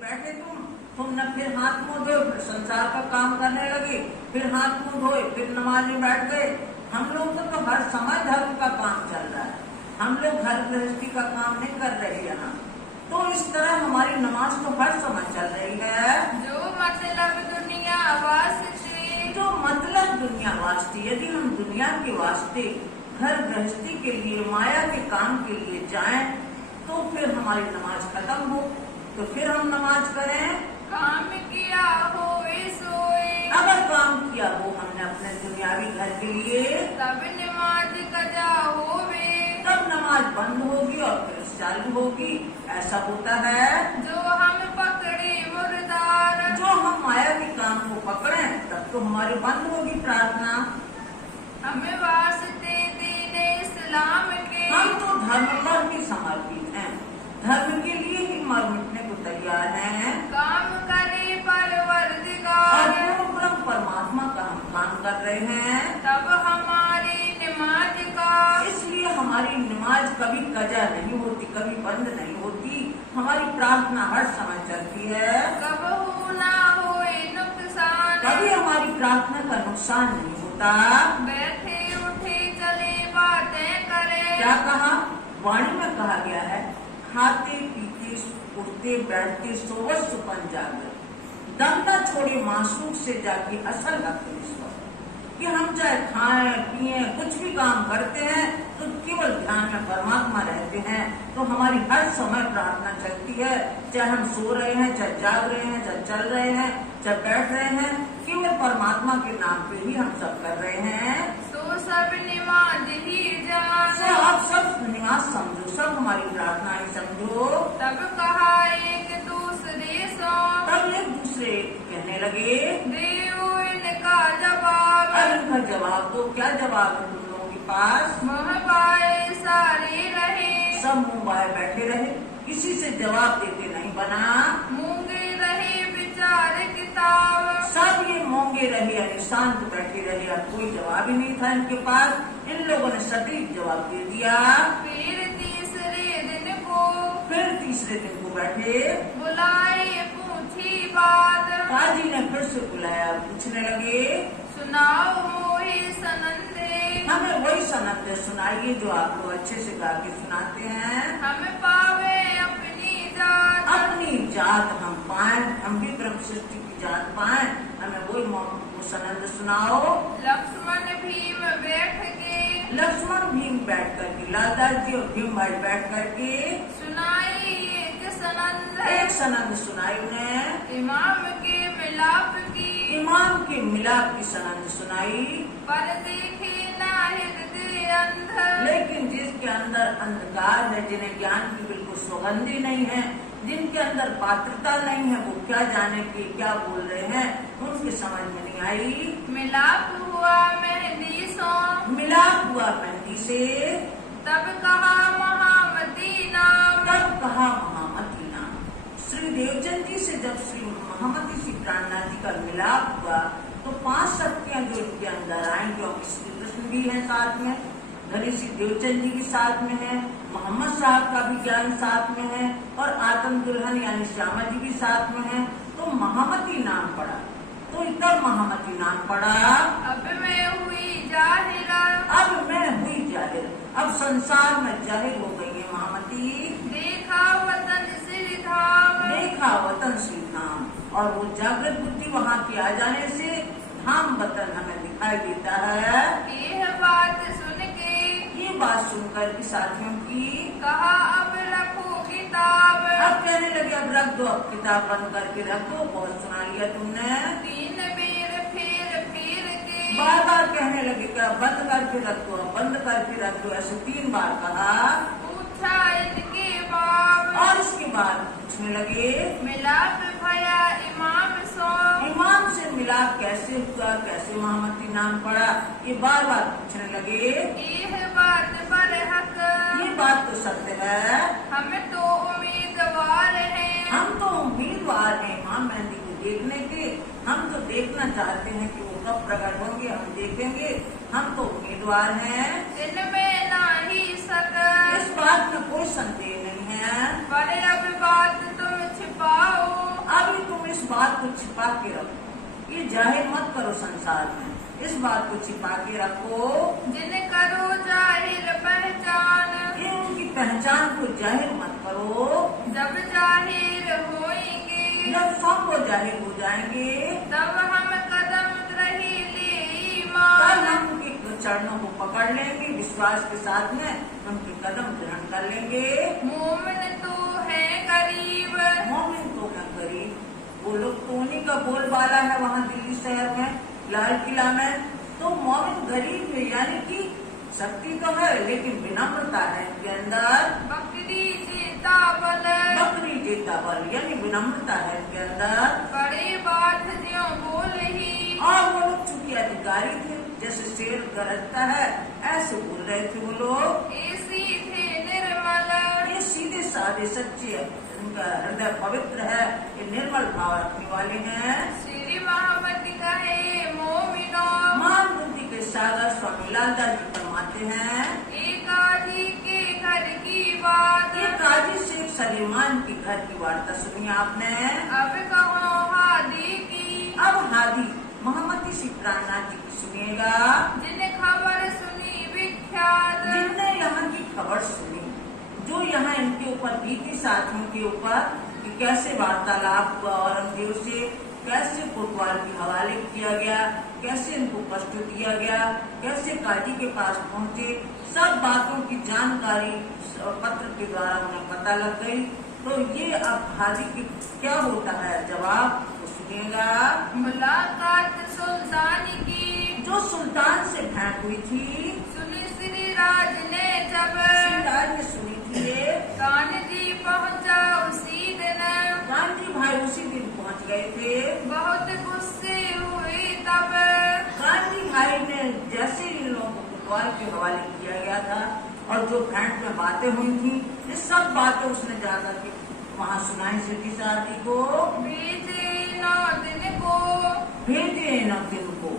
बैठे तुमने फिर हाथ मुंह धोए, फिर संसार का काम करने लगे, फिर हाथ मुंह धोए, फिर नमाज में बैठ गए। हम लोग को तो हर समय धर्म का काम चल रहा है, हम लोग घर गृहस्थी का काम नहीं कर रहे यहाँ। तो इस तरह हमारी नमाज तो हर समय चल रही है। जो मतलब दुनिया वास्ते, जो मतलब दुनिया वास्ते, यदि हम दुनिया के वास्ते घर गृहस्थी के लिए माया के काम के लिए जाएं तो फिर हमारी नमाज खत्म हो, तो फिर हम नमाज करें। काम किया हो सोए, अगर काम किया हो हमने अपने दुनियावी घर के लिए, तब नमाज कजा होवे, तब नमाज बंद होगी और फिर चालू होगी। ऐसा होता है। जो हम पकड़े मुर्दार, जो हम माया के काम को पकड़े तब तो हमारी बंद होगी प्रार्थना। हमें वास्ते दीने इस्लाम के, हम तो धर्म पर भी समर्पित हैं, धर्म के लिए ही मर मिटने को तैयार हैं। काम करे परवरदिगार, और ब्रह्म परमात्मा का हम काम कर रहे हैं। तब हमारी नमाज का, इसलिए हमारी नमाज कभी कजा नहीं होती, कभी बंद नहीं होती। हमारी प्रार्थना हर समय चलती है। कब हो ना होए नुकसान, कभी हमारी प्रार्थना का नुकसान नहीं होता। बैठे उठे चले बातें करे, क्या कहा? वाणी में कहा गया है, खाते पीते उठते बैठते सोवत सुपन जागर, दम न छोड़े मासूक से जाके असल भक्त विश्वास। कि हम चाहे खाएं पिए कुछ भी काम करते हैं तो केवल ध्यान में परमात्मा रहते हैं। तो हमारी हर समय प्रार्थना चलती है, चाहे हम सो रहे हैं, चाहे जाग रहे हैं, चाहे चल रहे हैं, चाहे बैठ रहे हैं, केवल परमात्मा के नाम पे ही हम सब कर रहे हैं। तो सब नमाज ही जान, आप सब निवास समझो, सब हमारी प्रार्थना ही समझो। तब कहा एक दूसरे सो, तब एक दूसरे कहने लगे, देव इनका जवाब, अरे इनका जवाब दो। क्या जवाब है तुम लोगों के पास? मोह पाए सारे रहे, सब मुंह बाए बैठे रहे, किसी से जवाब देते नहीं बना। मूंगे रहे विचार किताब, सब ये मोंगे रहे यानी शांत बैठे रहे, अब कोई जवाब ही नहीं था इनके पास। इन लोगों ने सटीक जवाब दे दिया। फिर तीसरे दिन को, फिर तीसरे दिन को बैठे, बुलाए पूछी बात, काजी ने फिर से बुलाया, पूछने लगे, सुनाओ मोहे सनंदे, हमें वही सनद सुनाइए जो आप लोग अच्छे से गा के सुनाते हैं। हमें पावे अपनी जात, अपनी जात हम पाएं, हम भी ब्रह्म सृष्टि की जात पाएं, हमें वही वो सनद सुनाओ। लक्ष्मण भीम बैठ के, लक्ष्मण भीम बैठ करके, लालदास जी और भीम भाई बैठ करके सुनाई एक सनंद, एक सनद सुनाई उन्हें। इमाम के मिलाप की, इमाम के मिलाप की सनद सुनाई। पर देखे ना हृदय अंध, लेकिन जिसके अंदर अंधकार है, जिन्हें ज्ञान की बिल्कुल सुगंधी नहीं है, जिनके अंदर पात्रता नहीं है, वो क्या जाने कि क्या बोल रहे हैं, उनके समझ में नहीं आई। मिलाप हुआ मेहंदी सो, मिलाप हुआ मेहंदी से, तब कहा महामती नाम, तब कहा महामती नाम। श्री देवचंद जी से जब श्री महामती श्री प्राणनाथ जी का मिलाप हुआ तो 5 शक्तियां जो इनके अंदर आई, जो श्री कृष्ण भी है साथ में, धनी श्री देवचंद जी भी साथ में है, मोहम्मद साहब का भी ज्ञान साथ में है, और आत्म दुल्हन यानी श्यामा जी भी साथ में है, तो महामती नाम पड़ा। तो तब महामती नाम पड़ा। अब मैं हुई जाहिरा, अब मैं हुई जाहिर, अब संसार में जाहिर हो गई है महामती। देखा वतन श्री धाम, देखा वतन श्री धाम, और वो जागृत बुद्धि वहाँ की आ जाने से धाम वतन हमें दिखाई देता है। यह बात सुन के, ये बात सुनकर की साथियों की कहा अब रखो किताब, अब कहने लगे, अब रख दो, अब किताब बंद करके रख दो, बहुत सुना लिया तुमने। 3 बेर फिर के, बार बार कहने लगे कि अब बंद करके रख दो, अब बंद करके रख दो, ऐसे 3 बार कहा। पूछा इनके बाप, और इसके बाद पूछने लगे, मिलाप भया इमाम सो, इमाम से मिलाप कैसे हुआ, कैसे महामती नाम पड़ा, ये बार बार पूछने लगे। यह बात पर हक, ये बात तो सत्य है, हमें तो उम्मीदवार है, हम तो उम्मीदवार हैं इमाम मेहंदी को देखने के। हम तो देखना चाहते हैं कि वो कब प्रकट होंगे, हम देखेंगे, हम तो उम्मीदवार हैं। इनमें ना ही सक, इस बात में कोई संदेह नहीं है। पर अब बात तुम छिपाओ, बात को छिपा के रखो, ये जाहिर मत करो संसार में, इस बात को छिपा के रखो। जिन करो जाहिर पहचान, ये उनकी पहचान को जाहिर मत करो। जब जाहिर होएंगे, जब सबको जाहिर हो जाएंगे, तब हम कदम रही ले तब ईमान। हम उनके चरणों को पकड़ लेंगे, विश्वास के साथ में उनके कदम ग्रहण कर लेंगे। मोमिन तो है गरीब, मोमिन तो है गरीब, वो लोग तो उन्हीं का बोलबाला है वहाँ दिल्ली शहर में, लाल किला में। तो मोमिन गरीब है, यानी कि शक्ति तो है लेकिन विनम्रता है इनके अंदर। बकरी जीता बल, बकरी जेता बल, यानी विनम्रता है इनके अंदर। बड़े बात ज्यों बोल ही, और वो लोग चूंकि अधिकारी थे, जैसे शेर गरजता है ऐसे बोल रहे थे वो लोग। ऐसी थे निर्मल, ये सीधे साधे सच्चे, इनका हृदय पवित्र है, ये निर्मल भाव रखने वाले हैं। श्री मोहम्मद कहे मोमिनो, मान बुद्धि के सागर स्वामी लालदास जी फरमाते हैं, एक आदि के घर की बात, ये काजी शेख सलीमान की घर की वार्ता सुनी आपने। अब कहो हादी की, अब हादी मोहम्मदी सिकरानाथ जी की सुनिएगा, जिन खबर सुनी विख्यात, जिनने यहाँ की खबर सुनी, जो यहाँ इनके ऊपर बीती साथियों के ऊपर कि कैसे वार्तालाप हुआ औरंगजेब से, कैसे कोतवाल के हवाले किया गया, कैसे इनको कष्ट दिया गया, कैसे काजी के पास पहुँचे, सब बातों की जानकारी पत्र के द्वारा उन्हें पता लग गई। तो ये अब हादी की क्या होता है जवाब, तो सुनिएगा। मुलाकात सुल्तान की, जो सुल्तान से भेंट हुई थी, सुनी श्री राज ने जब, श्रीराज ने सुनी थी, कान जी पहुँचा उसी दिन, गांधी भाई उसी दिन पहुंच गए थे। बहुत गुस्से हुए तब, गांधी भाई ने जैसे इन लोगों को कोतवाल के हवाले किया गया था और जो भेंट में बातें हुई थी, ये सब बातें उसने जाकर के वहाँ सुनाई सिद्धि साधी को। भेजे 9 दिन को, भेजे न दिन को,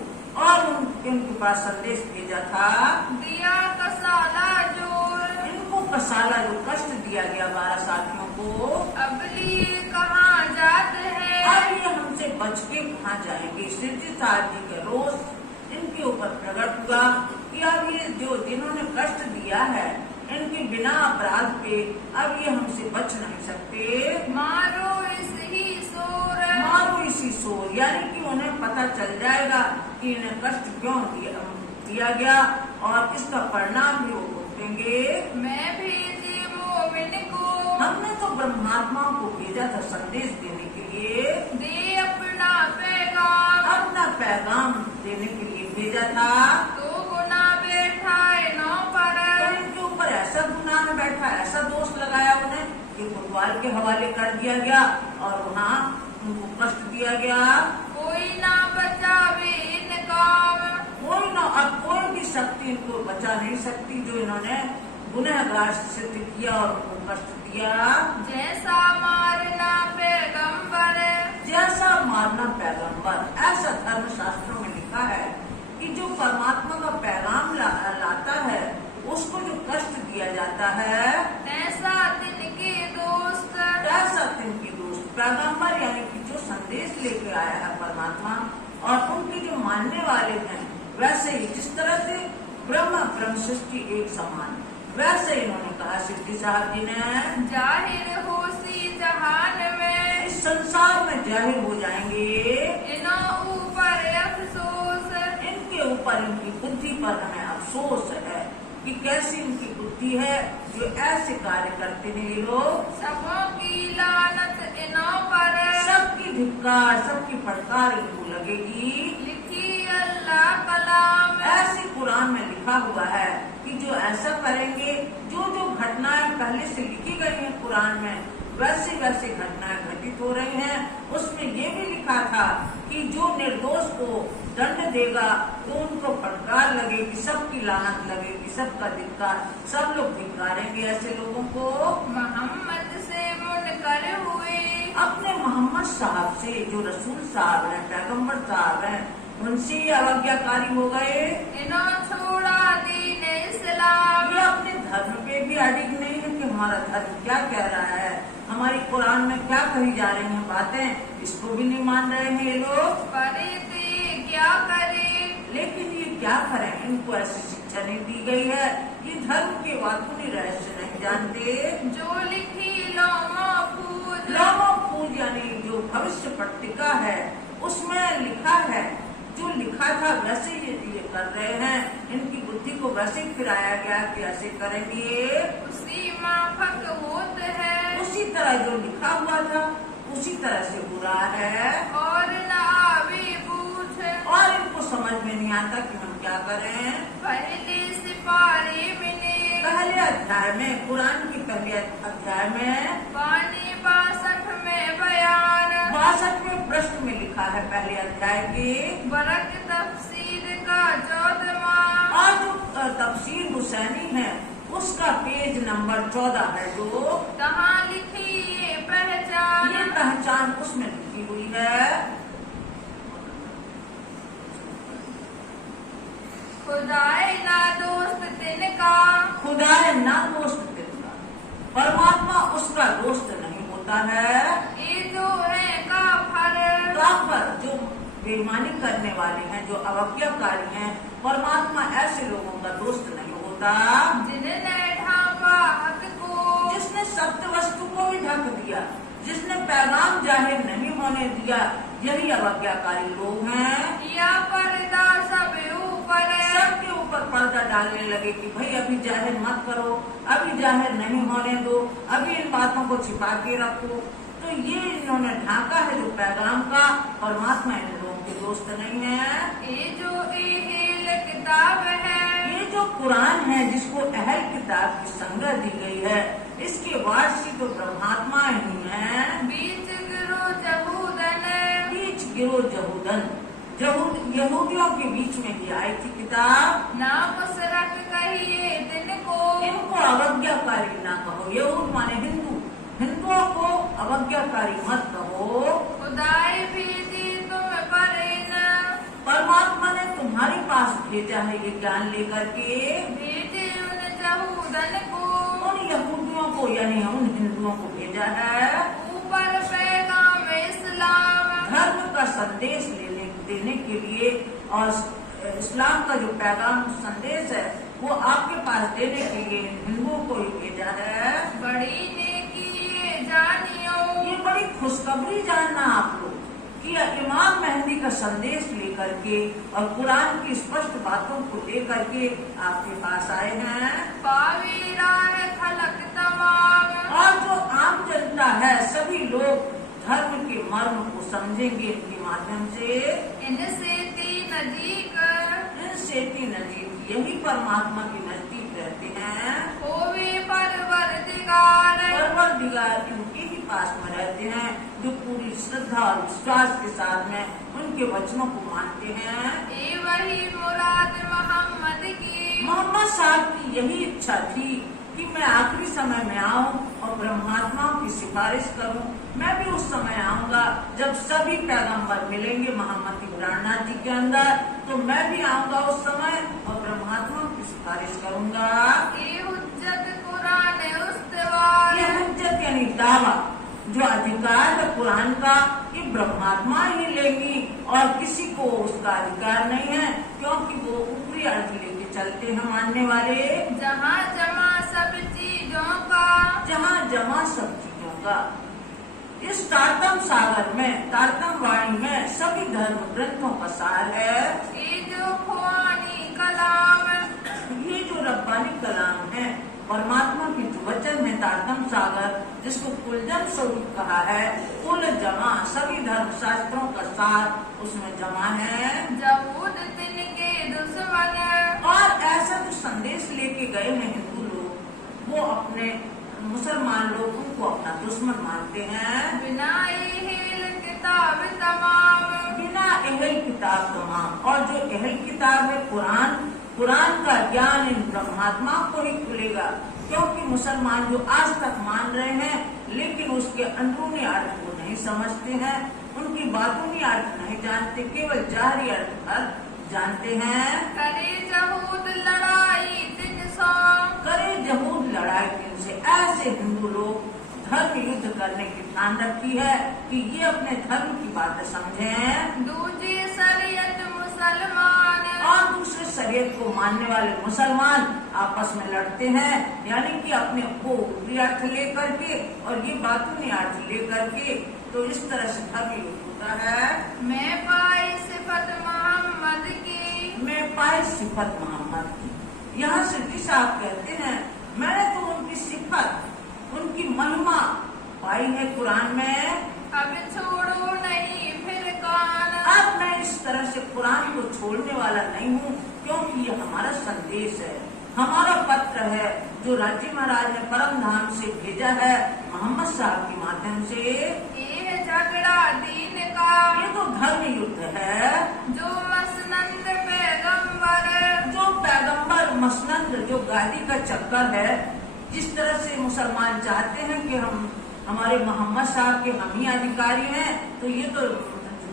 और उनके पास संदेश भेजा था, दिया कसाला जोर, इनको कसाला जो कष्ट दिया गया 12 साथियों को, अबली कहाँ जात है, अब ये हमसे बच के कहाँ जाएंगे। सिद्धि साधी का रोष इनके ऊपर प्रकट हुआ कि अब ये जो जिन्होंने कष्ट दिया है, इनके बिना अपराध पे अब ये हमसे बच नहीं सकते। मारो इस ही शोर, मारो इसी शोर, यानी कि उन्हें पता चल जाएगा कि इन्हें कष्ट क्यों दिया गया और इसका परिणाम भी वो भुगतेंगे। मैं भेजे मोमिन को, हमने तो ब्रह्मात्माओं को भेजा था संदेश देने के लिए, दे अपना पैगाम, अपना पैगाम देने के लिए भेजा था। तो गुना बैठाए 9 पर, तो इनके ऊपर ऐसा गुनाह में बैठा, ऐसा दोष लगाया उन्हें कि कोतवाल के हवाले कर दिया गया और वहाँ उनको कष्ट दिया गया। कोई ना बचावे इनकाम, कोई ना, अब कोई भी शक्ति इनको बचा नहीं सकती जो इन्होंने गुनहगार सिद्ध किया और उनको कष्ट दिया। जैसा मारना पैगंबर, जैसा मारना पैगंबर, ऐसा धर्म शास्त्रों में लिखा है कि जो परमात्मा का पैगाम लाता है उसको जो कष्ट दिया जाता है, ऐसा तिनके दोस्त, ऐसा तिनके दोस्त। पैगंबर यानी कि जो संदेश लेके आया है परमात्मा और उनके जो मानने वाले हैं, वैसे ही जिस तरह से ब्रह्म सृष्टि एक समान, वैसे इन्होंने कहा सिद्धि साहब जी ने, जाहिर होसी जहान में, इस संसार में जाहिर हो जाएंगे। इनो ऊपर अफसोस, इनके ऊपर इनकी बुद्धि पर हमें अफसोस है कि कैसी इनकी बुद्धि है जो ऐसे कार्य करते हैं ये लोग। सबों की लानत इनो पर, सबकी धिक्कार, सबकी फटकार इनको लगेगी। लिखी अल्लाह कलाम, ऐसे कुरान में लिखा हुआ है कि जो ऐसा करेंगे, जो जो घटनाएं पहले से लिखी गई हैं कुरान में, वैसे वैसे घटनाएं घटित हो रही हैं। उसमें ये भी लिखा था कि जो निर्दोष को दंड देगा तो उनको फटकार लगेगी, सबकी लानत लगेगी, सबका धिक्कार, सब लोग धिक्कारेंगे ऐसे लोगों को। मोहम्मद से मुनकर हुए, अपने मोहम्मद साहब से, जो रसूल साहब हैं, पैगंबर साहब हैं, उनसे अवज्ञाकारी हो गए। इनो छोड़ा दीन इस्लाम, ये अपने धर्म पे भी अडिग नहीं है कि हमारा धर्म क्या कह रहा है, हमारी कुरान कुरान में क्या कही जा रही हैं बातें, इसको भी नहीं मान रहे हैं ये लोग। परिते क्या करे, लेकिन ये क्या करें, इनको ऐसी शिक्षा नहीं दी गई है, ये धर्म के वातुनी रहस्य नहीं जानते। जो लिखी लो महफूज, महफूज यानी जो भविष्य पट्टिका है उसमें लिखा है, जो लिखा था वैसे ये कर रहे हैं, इनकी बुद्धि को वैसे ही फिराया गया कि ऐसे करेंगे, उसी माफक होत है, उसी तरह जो लिखा हुआ था उसी तरह से हो रहा है, और न आवे बूझ, और इनको समझ में नहीं आता कि हम क्या करें। पहले सिपारे मिले, पहले अध्याय में, कुरान की पहले अध्याय में पानी 62 में बयान, 62वें प्रश्न में लिखा है पहले अध्याय के, बरक तफसीर का 14वां, और जो तफसीर हुसैनी है उसका पेज नंबर 14 है, जो तहाँ लिखी ये पहचान, ये पहचान उसमें लिखी हुई है। खुदाए ना दोस्त तिनका, खुदा ना दोस्त तिनका, परमात्मा उसका दोस्त नहीं होता है। ये जो है काफर, काफर जो बेईमानी करने वाले हैं, जो अवज्ञाकारी हैं, परमात्मा ऐसे लोगों का दोस्त नहीं होता। जिनने ढांपा हक को, जिसने सत्य वस्तु को भी ढक दिया, जिसने पैगाम जाहिर नहीं होने दिया, यही अवज्ञाकारी लोग हैं। या पर्दा सब ऊपर, सबके ऊपर पर्दा डालने लगे कि भाई अभी जाहिर मत करो, अभी जाहिर नहीं होने दो, अभी इन बातों को छिपा के रखो। तो ये इन्होंने ढाका है जो पैगाम का, परमात्मा इन लोगों के दोस्त नहीं है। ये जो एहेल किताब है, ये जो कुरान है जिसको अहल किताब की संगत दी गई है, इसके वारसी तो परमात्मा ही है। बीच गिरो जहूदन, बीच गिरो जहूदन, यहूदियों के बीच में ही आई थी किताब। नाम सरक कहिए दिन को, इनको अवज्ञाकारी ना कहो, यहूद माने हिंदू, हिंदुओं को अवज्ञाकारी मत कहो। खुदाई भेजी तुम पर न, परमात्मा ने तुम्हारे पास भेजा है ये ज्ञान लेकर के, भेजे उन जहूदन को, उन यहूदियों को यानी उन हिंदुओं को भेजा है। ऊपर पैगाम इस्लाम, धर्म का संदेश देने के लिए, और इस्लाम का जो पैगाम संदेश है वो आपके पास देने के लिए हिंदुओं को ही भेजा है। बड़ी नेकी ये जानियो, ये बड़ी खुशखबरी जानना आप लोग कि इमाम मेहंदी का संदेश लेकर के और कुरान की स्पष्ट बातों को लेकर के आपके पास आए हैं। पावी राह खलक तमाम, और जो आम जनता है, सभी लोग धर्म के मर्म को समझेंगे इनके माध्यम से। इनसे तीन नजीक, इनसे तीन नजीक यही परमात्मा के नजदीक रहते हैं। होवे परवरदिगार, परवरदिगार इनके ही पास में रहते हैं, जो पूरी श्रद्धा और विश्वास के साथ में उनके वचनों को मानते हैं। ये वही मुराद मोहम्मद की, मोहम्मद साहब की यही इच्छा थी कि मैं आखिरी समय में आऊं और ब्रह्मात्माओं की सिफारिश करूं। मैं भी उस समय आऊंगा जब सभी पैगंबर मिलेंगे मोहम्मद इमरान जी के अंदर, तो मैं भी आऊंगा उस समय और ब्रह्मात्माओं की सिफारिश करूंगा। ये हुज्जत कुरान उस्तवार, ये हुज्जत यानी दावा, जो अधिकार है कुरान का, ये ब्रह्मात्मा ही लेंगी और किसी को उसका अधिकार नहीं है, क्योंकि वो ऊपरी अर्थ लेके चलते हैं मानने वाले। जहाँ जमा सब चीजों का, जहाँ जमा सब चीजों का, इस तारतम सागर में, तारतम वाणी में सभी धर्म ग्रंथों का सार है। ये जो खुआनी कलाम, ये जो रब्बानी कलाम है, परमात्मा की जो वचन है, तारतम सागर, जिसको कुलजम स्वरूप कहा है, कुल जमा सभी धर्म शास्त्रों का सार उसमें जमा है। जहूद तिनके दुश्मन, और ऐसा जो संदेश लेके गए हैं हिंदू लोग, वो अपने मुसलमान लोग उनको अपना दुश्मन मानते हैं। बिना एहेल किताब तमाम, बिना अहल किताब तमाम, और जो अहल किताब है कुरान, कुरान का ज्ञान इन ब्रह्मात्मा को ही खुलेगा, क्योंकि मुसलमान जो आज तक मान रहे हैं लेकिन उसके अंदरूनी अर्थ को नहीं समझते हैं, उनकी बातूनी अर्थ नहीं जानते, केवल जाहरी अर्थ जानते हैं। करे जहूद लड़ाई दिन सौ, करे जहूद लड़ाई दिन से, ऐसे हिंदू लोग धर्म युद्ध करने की ठान रखी है कि ये अपने धर्म की बातें समझें। दूजे शरीयत मुसलमान और दूसरे शरीयत को मानने वाले मुसलमान आपस में लड़ते हैं, यानी कि अपने को ऊपरी अर्थ लेकर के और ये बातूनी अर्थ लेकर के, तो इस तरह से धर्म युद्ध होता है। मैं पाई सिफत मोहम्मद की, मैं पाई सिफत मोहम्मद की। यहाँ से जी साहब कहते हैं मैंने तो उनकी सिफत, उनकी महिमा पाई है कुरान में। अब छोड़ो नहीं फिर कान, अब मैं इस तरह से कुरान को छोड़ने वाला नहीं हूँ, क्योंकि ये हमारा संदेश है, हमारा पत्र है जो राज्य महाराज ने परम धाम से भेजा है मोहम्मद साहब के माध्यम से। ये झगड़ा दीन का, ये तो धर्म युद्ध है। जो मसनंद पैगंबर, जो पैगंबर मसनंद, जो गादी का चक्कर है, जिस तरह से मुसलमान चाहते हैं कि हमारे मोहम्मद साहब के हम ही अधिकारी हैं, तो ये तो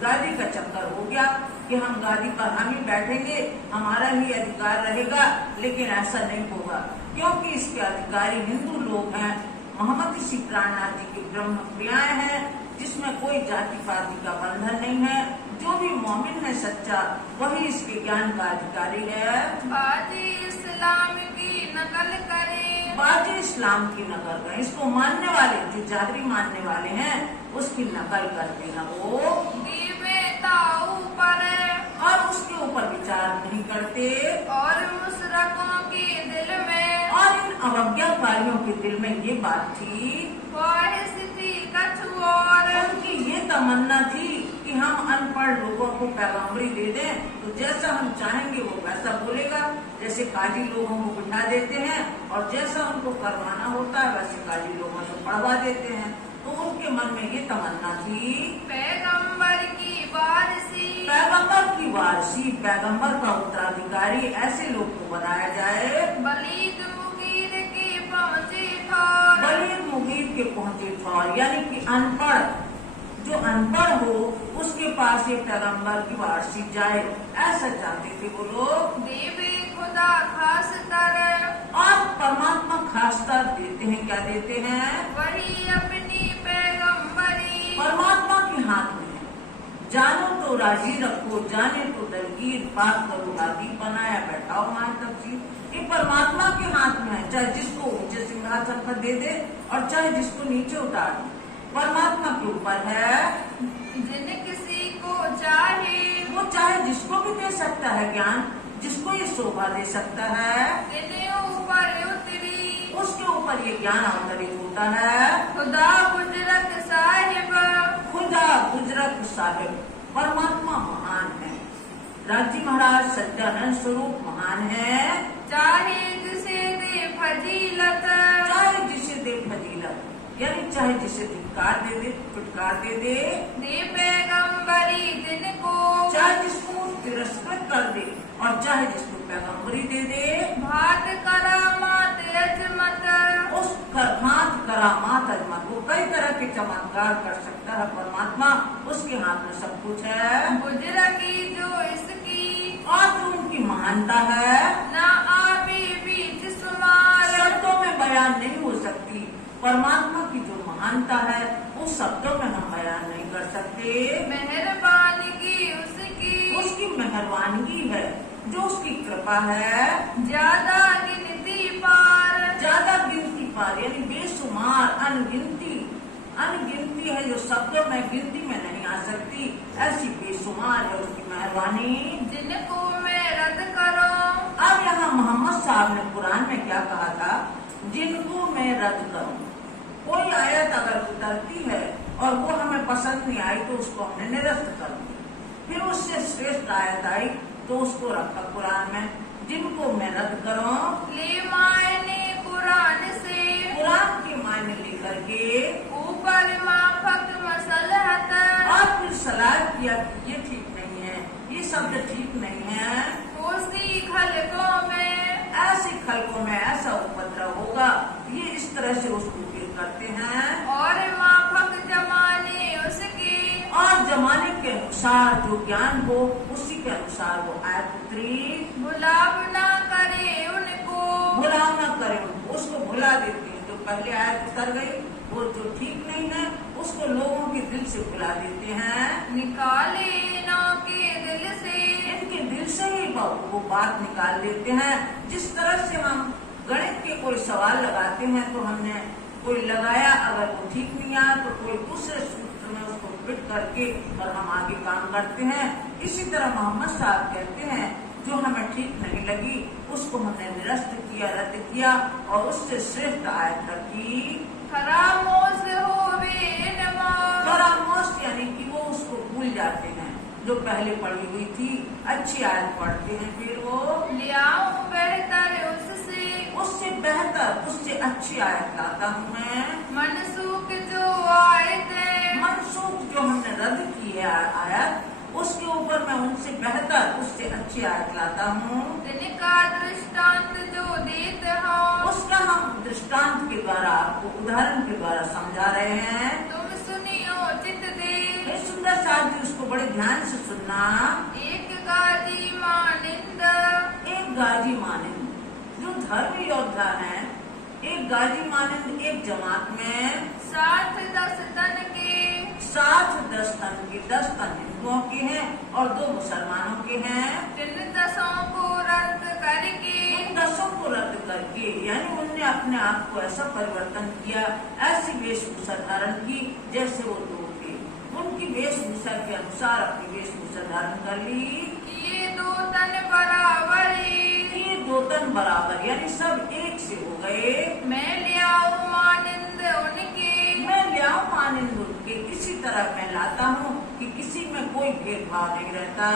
गादी का चक्कर हो गया कि हम गादी पर हम ही बैठेंगे, हमारा ही अधिकार रहेगा। लेकिन ऐसा नहीं होगा, क्योंकि इसके अधिकारी हिंदू लोग हैं। मोहम्मद श्री प्राणनाथ जी की ब्रह्म क्रियाएं हैं, जिसमें कोई जाति पाति का बंधन नहीं है। जो भी मोमिन है सच्चा, वही इसके ज्ञान का अधिकारी है। बाजी इस्लाम की नकल करे, बाजी इस्लाम की नकल करें, इसको मानने वाले जो जाहरी मानने वाले हैं उसकी नकल करते हैं वो, दीवे ताऊ पर और उसके ऊपर विचार नहीं करते। और मुशरकों के दिल में, और इन अवज्ञाकारियों के दिल में ये बात थी, ख्वाहिश थी कछुआर, उनकी ये तमन्ना थी कि हम अनपढ़ लोगों को पैगंबरी दे दें, तो जैसा हम चाहेंगे वो वैसा बोलेगा। जैसे काजी लोगों को बिठा देते हैं और जैसा उनको करवाना होता है वैसे काजी लोगों से पढ़वा देते हैं। तो उनके मन में ये तमन्ना थी पैगंबर की वारसी, पैगंबर की वारसी, पैगंबर का उत्तराधिकारी ऐसे लोग को बनाया जाए। वलीद मुगीर के पहुंचे ठौर, वलीद मुगीर के पहुंचे ठौर, यानी कि अनपढ़, जो अनपढ़ हो उसके पास ये पैगंबर की वारसी जाए, ऐसा चाहते थे वो लोग। देवे खुदा खास तर, और परमात्मा खासतर देते हैं, क्या देते हैं? वही अपनी पैगंबरी, परमात्मा के हाथ में है। जानो तो राजी रखो, जाने तो दलगीर, बात करो हादी, बनाया बैठाओ मान तफसीर। ये परमात्मा के हाथ में है, चाहे जिसको ऊंचे सिंहासन पर दे दे और चाहे जिसको नीचे उतार दे, परमात्मा के ऊपर है। जिन किसी को चाहे, वो चाहे जिसको भी दे सकता है ज्ञान, जिसको ये शोभा दे सकता है, जिन्हें ऊपर उतरी, उसके ऊपर ये ज्ञान अवतरित होता है। खुदा गुजरत साहिब, खुदा गुजरत साहिब, परमात्मा महान है। राज्य महाराज सच्चानंद स्वरूप महान है। चाहे जिसे दे फजीलत, चाहे जिसे दे फजीलत, यानी चाहे जिसे धिक्कार दे दे, फुटकार दे दे, दे पैगंबरी जिनको, चाहे जिसको तिरस्कृत कर दे और चाहे जिसको पैगंबरी दे दे। भात करामात अजमत, उस हाथ करामात अजमत, वो कई तरह के चमत्कार कर सकता है परमात्मा, उसके हाथ में सब कुछ है। गुजरा की जो इसकी, और जो उनकी महानता है ना आबी बीच सुमार, शब्दों में बयान नहीं हो सकती। परमात्मा की जो महानता है वो शब्दों में हम बयान नहीं कर सकते। मेहरबानी उसकी, उसकी मेहरबानी है, जो उसकी कृपा है, ज्यादा गिनती पार, ज्यादा गिनती पार, यानी बेशुमार, अनगिनती, अनगिनती है, जो शब्दों में गिनती में नहीं आ सकती, ऐसी बेशुमार है उसकी मेहरबानी। जिनको मैं रद्द करो, अब यहाँ मोहम्मद साहब ने कुरान में क्या कहा था? जिनको मैं रद्द करूं। कोई आयत अगर उतरती है और वो हमें पसंद नहीं आई तो उसको हमने निरस्त कर दिया, फिर उससे श्रेष्ठ आयत आई तो उसको रखा कुरान में। जिनको मैं रद्द करूं, ले मायने कुरान से, कुरान के मायने लेकर के ऊपर माफक मसलहत, और फिर सलाह किया कि ये ठीक नहीं है, ये शब्द ठीक नहीं है, उसी खलकों में, ऐसी खलकों में ऐसा उपद्रव होगा, ये इस तरह से उसको फिर करते हैं। और माफक जमाने उसके, और जमाने के अनुसार जो ज्ञान हो उसी के अनुसार वो आयत उतरी। भुलाव ना करे उनको, भुला न करे उनको, उसको भुला देते हैं। जो पहले आयत उतर गई वो जो ठीक नहीं है उसको लोगों के दिल से भुला देते हैं। निकाले ना के दिल से, इनके दिल से ही वो बात निकाल देते हैं। जिस तरह से हम गणित के कोई सवाल लगाते हैं तो हमने कोई लगाया, अगर वो ठीक नहीं आया तो कोई दूसरे सूत्र में उसको फिट करके और हम आगे काम करते हैं। इसी तरह मोहम्मद साहब कहते हैं जो हमें ठीक नहीं लगी उसको हमने निरस्त किया, रद्द किया और उससे श्रेष्ठ आयत रखी। खरामोश होवे नमाज, फरामोश यानी कि वो उसको भूल जाते हैं, जो पहले पढ़ी हुई थी अच्छी आयत पढ़ते हैं, फिर वो लियाऊं बेहतर उससे, उससे बेहतर उससे अच्छी आयत लाता हूँ मैं। मनसूख जो आयतें, मनसूख जो हमने रद्द की है आयत उसके ऊपर मैं उनसे बेहतर उससे अच्छी आयत लाता हूँ। तिनका दृष्टांत जो देते हो, उसका हम दृष्टांत के द्वारा आपको उदाहरण के द्वारा समझा रहे हैं। तुम सुनियो चित दे, हे सुंदर साहब जी उसको बड़े ध्यान से सुनना। एक गाजी मानिंद, एक गाजी मानिंद जो धर्म योद्धा है, एक गाजी मानिंद एक जमात में 7-10 तन के, 7-10 तन के, 10 तन हिंदुओं के हैं और 2 मुसलमानों के हैं। 3 दसों को रद्द करके, उन 10 को रद्द करके यानी उनने अपने आप को ऐसा परिवर्तन किया, ऐसी वेशभूषा धारण की जैसे वो 2 थे, उनकी वेशभूषा के अनुसार अपनी वेशभूषा धारण कर ली। ये 2 तन बराबर, ये 2 तन बराबर यानी सब एक से हो गए। मैं लियाऊं मानिंद उनके, मैं लियाऊं मानिंद उनके, इसी तरह मैं लाता हूँ कि किसी में कोई भेदभाव नहीं रहता।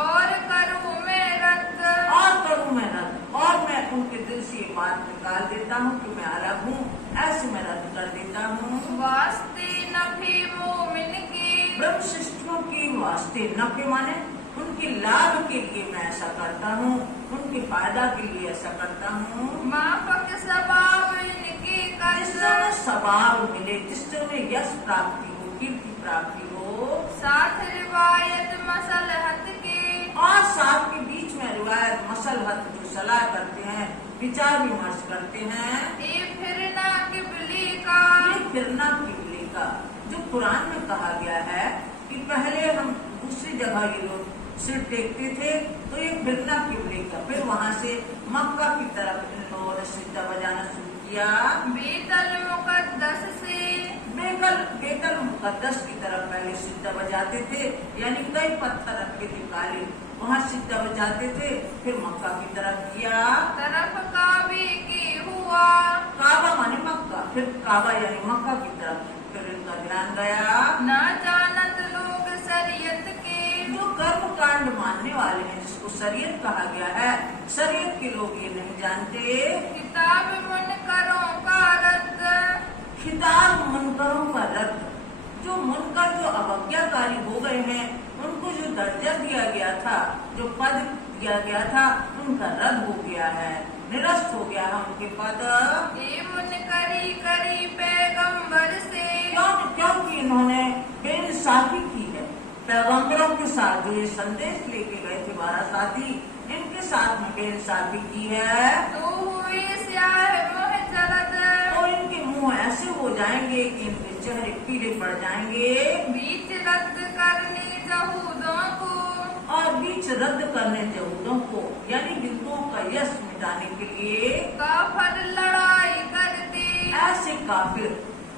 और करूं मैं रद्द, और करूँ मैं रद्द, और मैं उनके दिल से ये बात निकाल देता हूँ कि मैं अलग हूँ, ऐसे मैं रद्द कर देता हूँ। वास्ते नफे मोमिन के, ब्रह्म सृष्टियों के वास्ते, नफे माने उनके लाभ के लिए मैं ऐसा करता हूँ, उनके फायदा के लिए ऐसा करता हूँ। माफक स्वभाव इनके कर, जिससे उन्हें स्वभाव मिले, जिससे उन्हें यश प्राप्ति हो, कीर्ति प्राप्ति हो। साथ रिवायत मसलहत के, और साथ के बीच में रिवायत मसलहत जो सलाह करते हैं, विचार विमर्श करते हैं। ए फिरना किबली का, ये फिरना किबले का जो कुरान में कहा गया है कि पहले हम दूसरी जगह ये लोग सिर टेकते थे तो ये फिरना किबले का, फिर वहाँ से मक्का की तरफ इन लोगों ने सिद्धा बजाना शुरू किया। बेतल मुकद्दस से, बेतल मुकद्दस की तरफ पहले सिद्धा बजाते थे, यानी कई पत्थर रखे थे काले, वहाँ सिद्धा बजाते थे, फिर मक्का की तरफ किया। तरफ काबे के हुआ, काबा माने मक्का, फिर काबा यानी मक्का की तरफ फिर इनका ध्यान गया। ना जानत लोग शरीयत के, जो कर्म कांड मानने वाले हैं, जिसको शरीयत कहा गया है, शरीयत के लोग ये नहीं जानते। किताब मुनकरों का रद्द, खिताब मुनकरों का रद्द, जो मुनकर जो अवज्ञाकारी हो गए हैं उनको जो दर्जा दिया गया था, जो पद दिया गया था, उनका रद्द हो गया है, निरस्त हो गया है उनके पद। ये मुनकरी करी पैगंबर से, क्योंकि इन्होंने बेइंसाफी की है पैगंबरों के साथ, जो ये संदेश लेके गए थे 12 साथी, इनके साथ में बेइंसाफी की है। तो हुए स्याह मोह जलद, तो इनके मुंह ऐसे हो जाएंगे कि इनके चेहरे पीले पड़ जाएंगे। बीच रद्द करने यहूदों को, और बीच रद्द करने यहूदों को, यानी हिंदुओं का यश मिटाने के लिए काफर लड़ाई करते, ऐसे काफिर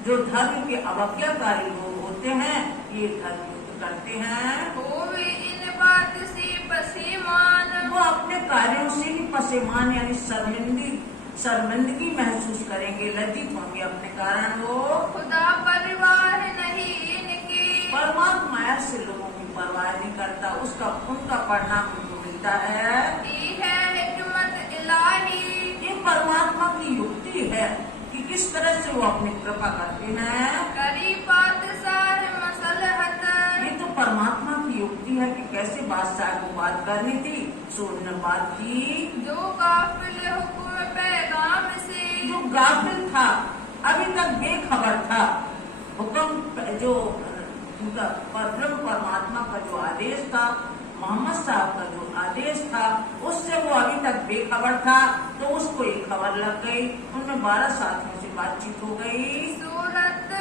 जो धर्म के अवज्ञाकारी लोग होते हैं, ये धर्म युद्ध करते हैं। होवे इन बात से पसेमान, वो अपने कार्यों से ही पसेमान यानी शर्मिंदगी महसूस करेंगे, लज्जित होंगे अपने कारण। वो खुदा परवाह नहीं इनके, परमात्मा ऐसे लोगों की परवाह नहीं करता, उनका परिणाम उनको मिलता है। ये है हिकमत इलाही, ये परमात्मा की युक्ति है कि किस तरह से वो अपनी कृपा करते हैं। करी बादशाह मसलहत, ये तो परमात्मा की युक्ति है कि कैसे बादशाह को बात करनी थी, सो उन्होंने बात की। जो गाफिल हुक्म पैगाम से, जो गाफिल था, अभी तक बेखबर था, हुक्म जो उनका ब्रह्म परमात्मा का जो आदेश था, मोहम्मद साहब का जो आदेश था, उससे वो अभी तक बेखबर था, तो उसको एक खबर लग गई, उनमें 12 साथियों से बातचीत हो गई। सूरत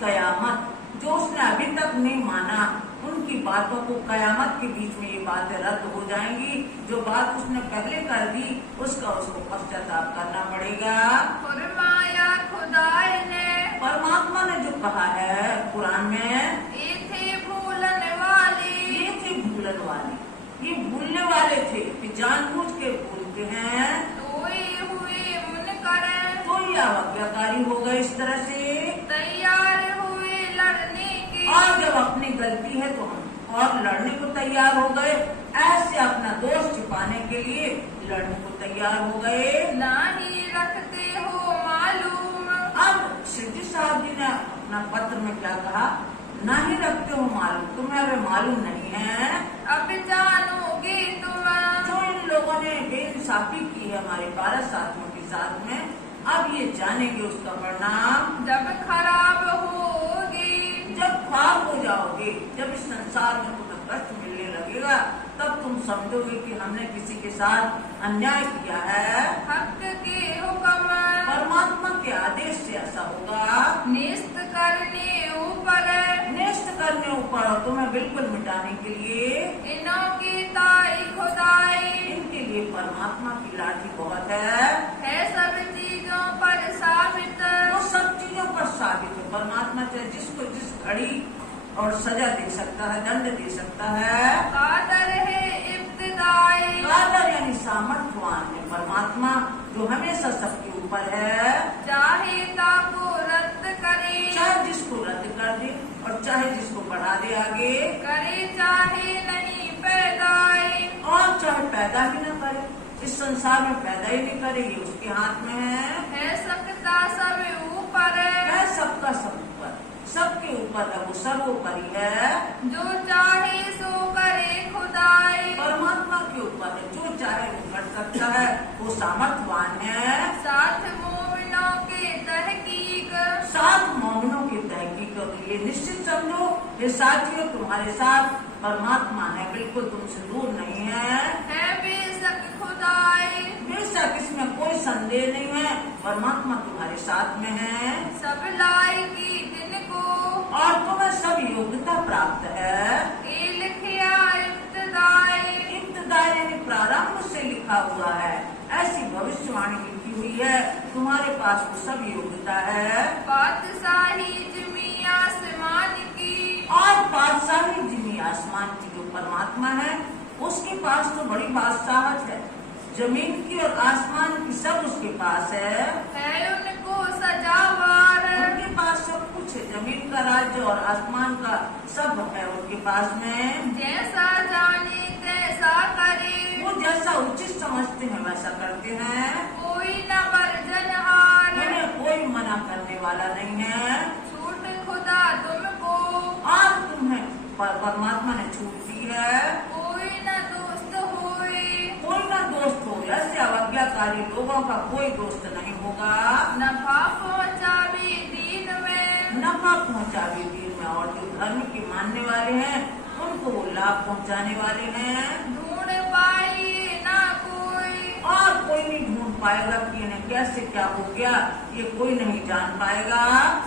कयामत, जो उसने अभी तक नहीं माना, उनकी बातों को कयामत के बीच में ये बातें रद्द हो जाएंगी। जो बात उसने पहले कर दी उसका उसको पश्चाताप करना पड़ेगा। फरमाया खुदाई ने, परमात्मा ने जो कहा है कुरान में, ये थे भूलने वाले, ये थे भूलन वाले, ये भूलने वाले थे कि जानबूझ के भूलते हैं, सोए हुए मुनकर, तो ये अवज्ञाकारी हो गए इस तरह से। तैयार हुए लड़ने के, और जब अपनी गलती है तो हम और लड़ने को तैयार हो गए, ऐसे अपना दोष छिपाने के लिए लड़ने को तैयार हो गए। ना ही रखते हो मालूम, अब सिद्धि साहब जी ने अपना पत्र में क्या कहा, ना ही रखते हो मालूम, तुम्हें अभी मालूम नहीं है। अब जानोगे तुम, जो इन लोगों ने बेइंसाफी की है हमारे 12 साथियों के साथ में, अब ये जानेंगे उसका परिणाम। जब खराब होगी, जब ख्वाब हो जाओगे, जब इस संसार में तुम्हें कष्ट मिलने लगेगा, तब तुम समझोगे कि हमने किसी के साथ अन्याय किया है। हक के हुक्म, परमात्मा के आदेश से ऐसा होगा। निस्त करने ऊपर, नष्ट करने ऊपर और तुम्हें बिल्कुल मिटाने के लिए, इनों की ताई खुदाई, इनके लिए परमात्मा की लाठी बहुत है सब चीजों पर साबित, वो सब चीजों पर साबित है। परमात्मा चाहे जिसको जिस घड़ी और सजा दे सकता है, दंड दे सकता है। कादर है इब्तिदाई, कादर यानी सामर्थ्यवान है परमात्मा, जो हमेशा सबके ऊपर है। चाहे ताको रद्द करे, चाहे जिसको रद्द कर दे और चाहे जिसको बढ़ा दे आगे, करे चाहे नहीं पैदाई, और चाहे पैदा ही न करे, इस संसार में पैदा ही नहीं करे, ये उसके हाथ में है। सकता सब ऊपर, है सबका सब ऊपर, सबके ऊपर है, वो सर्वोपरि है। जो चाहे सो करे खुदाई, परमात्मा के ऊपर है, जो चाहे वो कर सकता है, वो सामर्थ्यवान है। साथ मोमिनों के तहकीक, साथ मोमिनों की तहकीक के लिए निश्चित समझो ये साथियों तुम्हारे साथ परमात्मा है, बिल्कुल तुमसे दूर नहीं है। बेशक खुदाई, बेशक इसमें कोई संदेह नहीं है, परमात्मा तुम्हारे साथ में है। सब लाई की दिन को, और तुम्हें सब योग्यता प्राप्त है। ए लिखिया इब्तिदाई, इब्तिदाई यानी प्रारंभ से लिखा हुआ है, ऐसी भविष्यवाणी लिखी हुई है, तुम्हारे पास वो सब योग्यता है। बादशाही जिमी आसमान की, और बादशाही जिमी आसमान की जो परमात्मा है, उसके पास तो बड़ी बादशाहत है, जमीन की और आसमान की सब उसके पास है। उनको सजावार, उनके पास सब कुछ है, जमीन का राज्य और आसमान का सब है उनके पास में। जैसा जाने तैसा करे, वो जैसा उचित समझते हैं वैसा करते हैं, कोई न बरजनहार, उन्हें कोई मना करने वाला नहीं है। छूट खुदा तुमको, और तुम्हें परमात्मा ने छूट दी है, कोई न दोस्त होए, कोई ना दोस्त हो। ऐसे अवज्ञाकारी लोगों का कोई दोस्त नहीं होगा। नफा पहुँचावे दीन में, नफा पहुंचावे दीन में, और जो धर्म के मानने वाले हैं उनको वो लाभ पहुंचाने वाले हैं। ढूंढ पाए ना कोई, और कोई नहीं ढूंढ पाएगा कि इन्हें कैसे क्या हो गया, ये कोई नहीं जान पाएगा।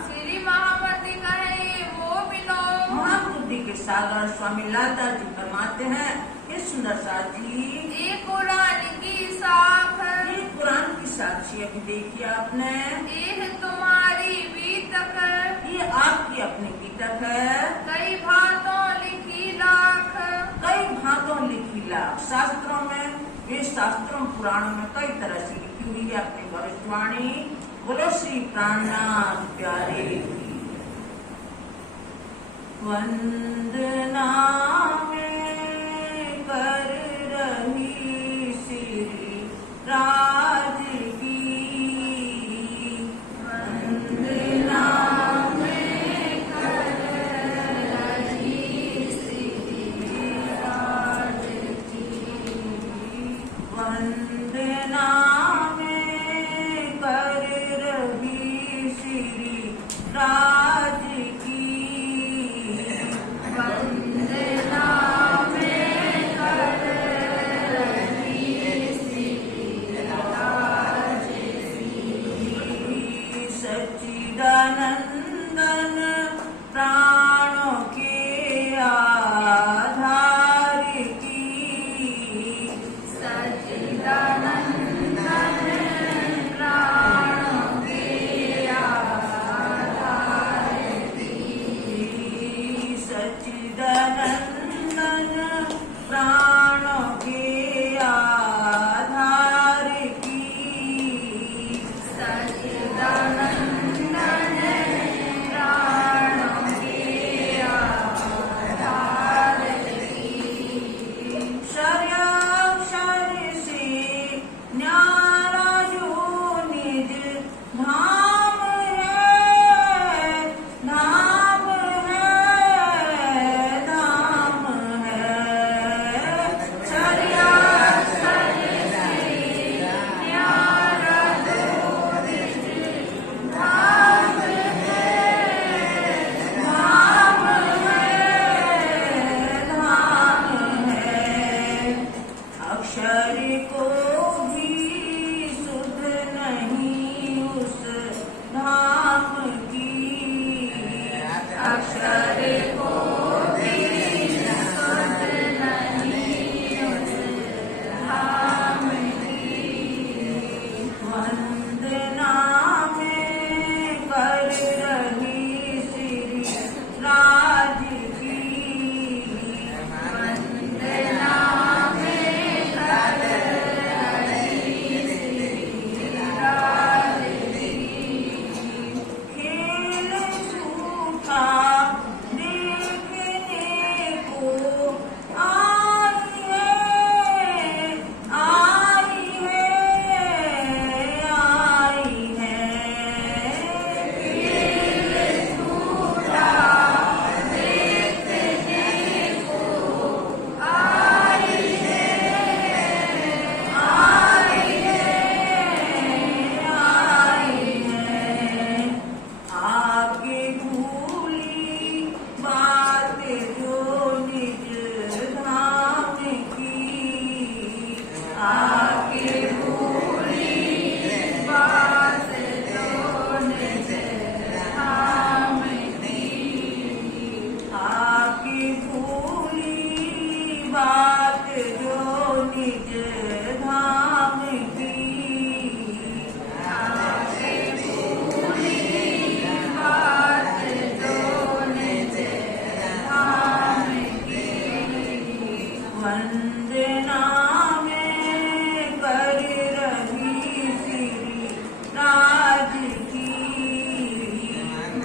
श्री महामत कहे मोमिनो, महाबुद्धि के सागर स्वामी लालता जी फरमाते हैं, ये सुंदर साथ जी, ये कुरान की साख, ये कुरान की साक्षी अभी देखिए आपने, ये तुम्हारी बीतक, ये आपकी अपनी गीतक है। कई भातों लिखी लाख, कई भांतों लिखी लाख, शास्त्रों में, ये शास्त्रों पुराणों में कई तरह से लिखी हुई है अपनी भविष्यवाणी। बोलो श्री प्राणनाथ प्यारे की वंदना में कर रही श्री राज की वंदना में कर रही श्री राज की वंदना में कर रही श्री राज की वंदना में कर रही श्री राज की सच्चिदानंदन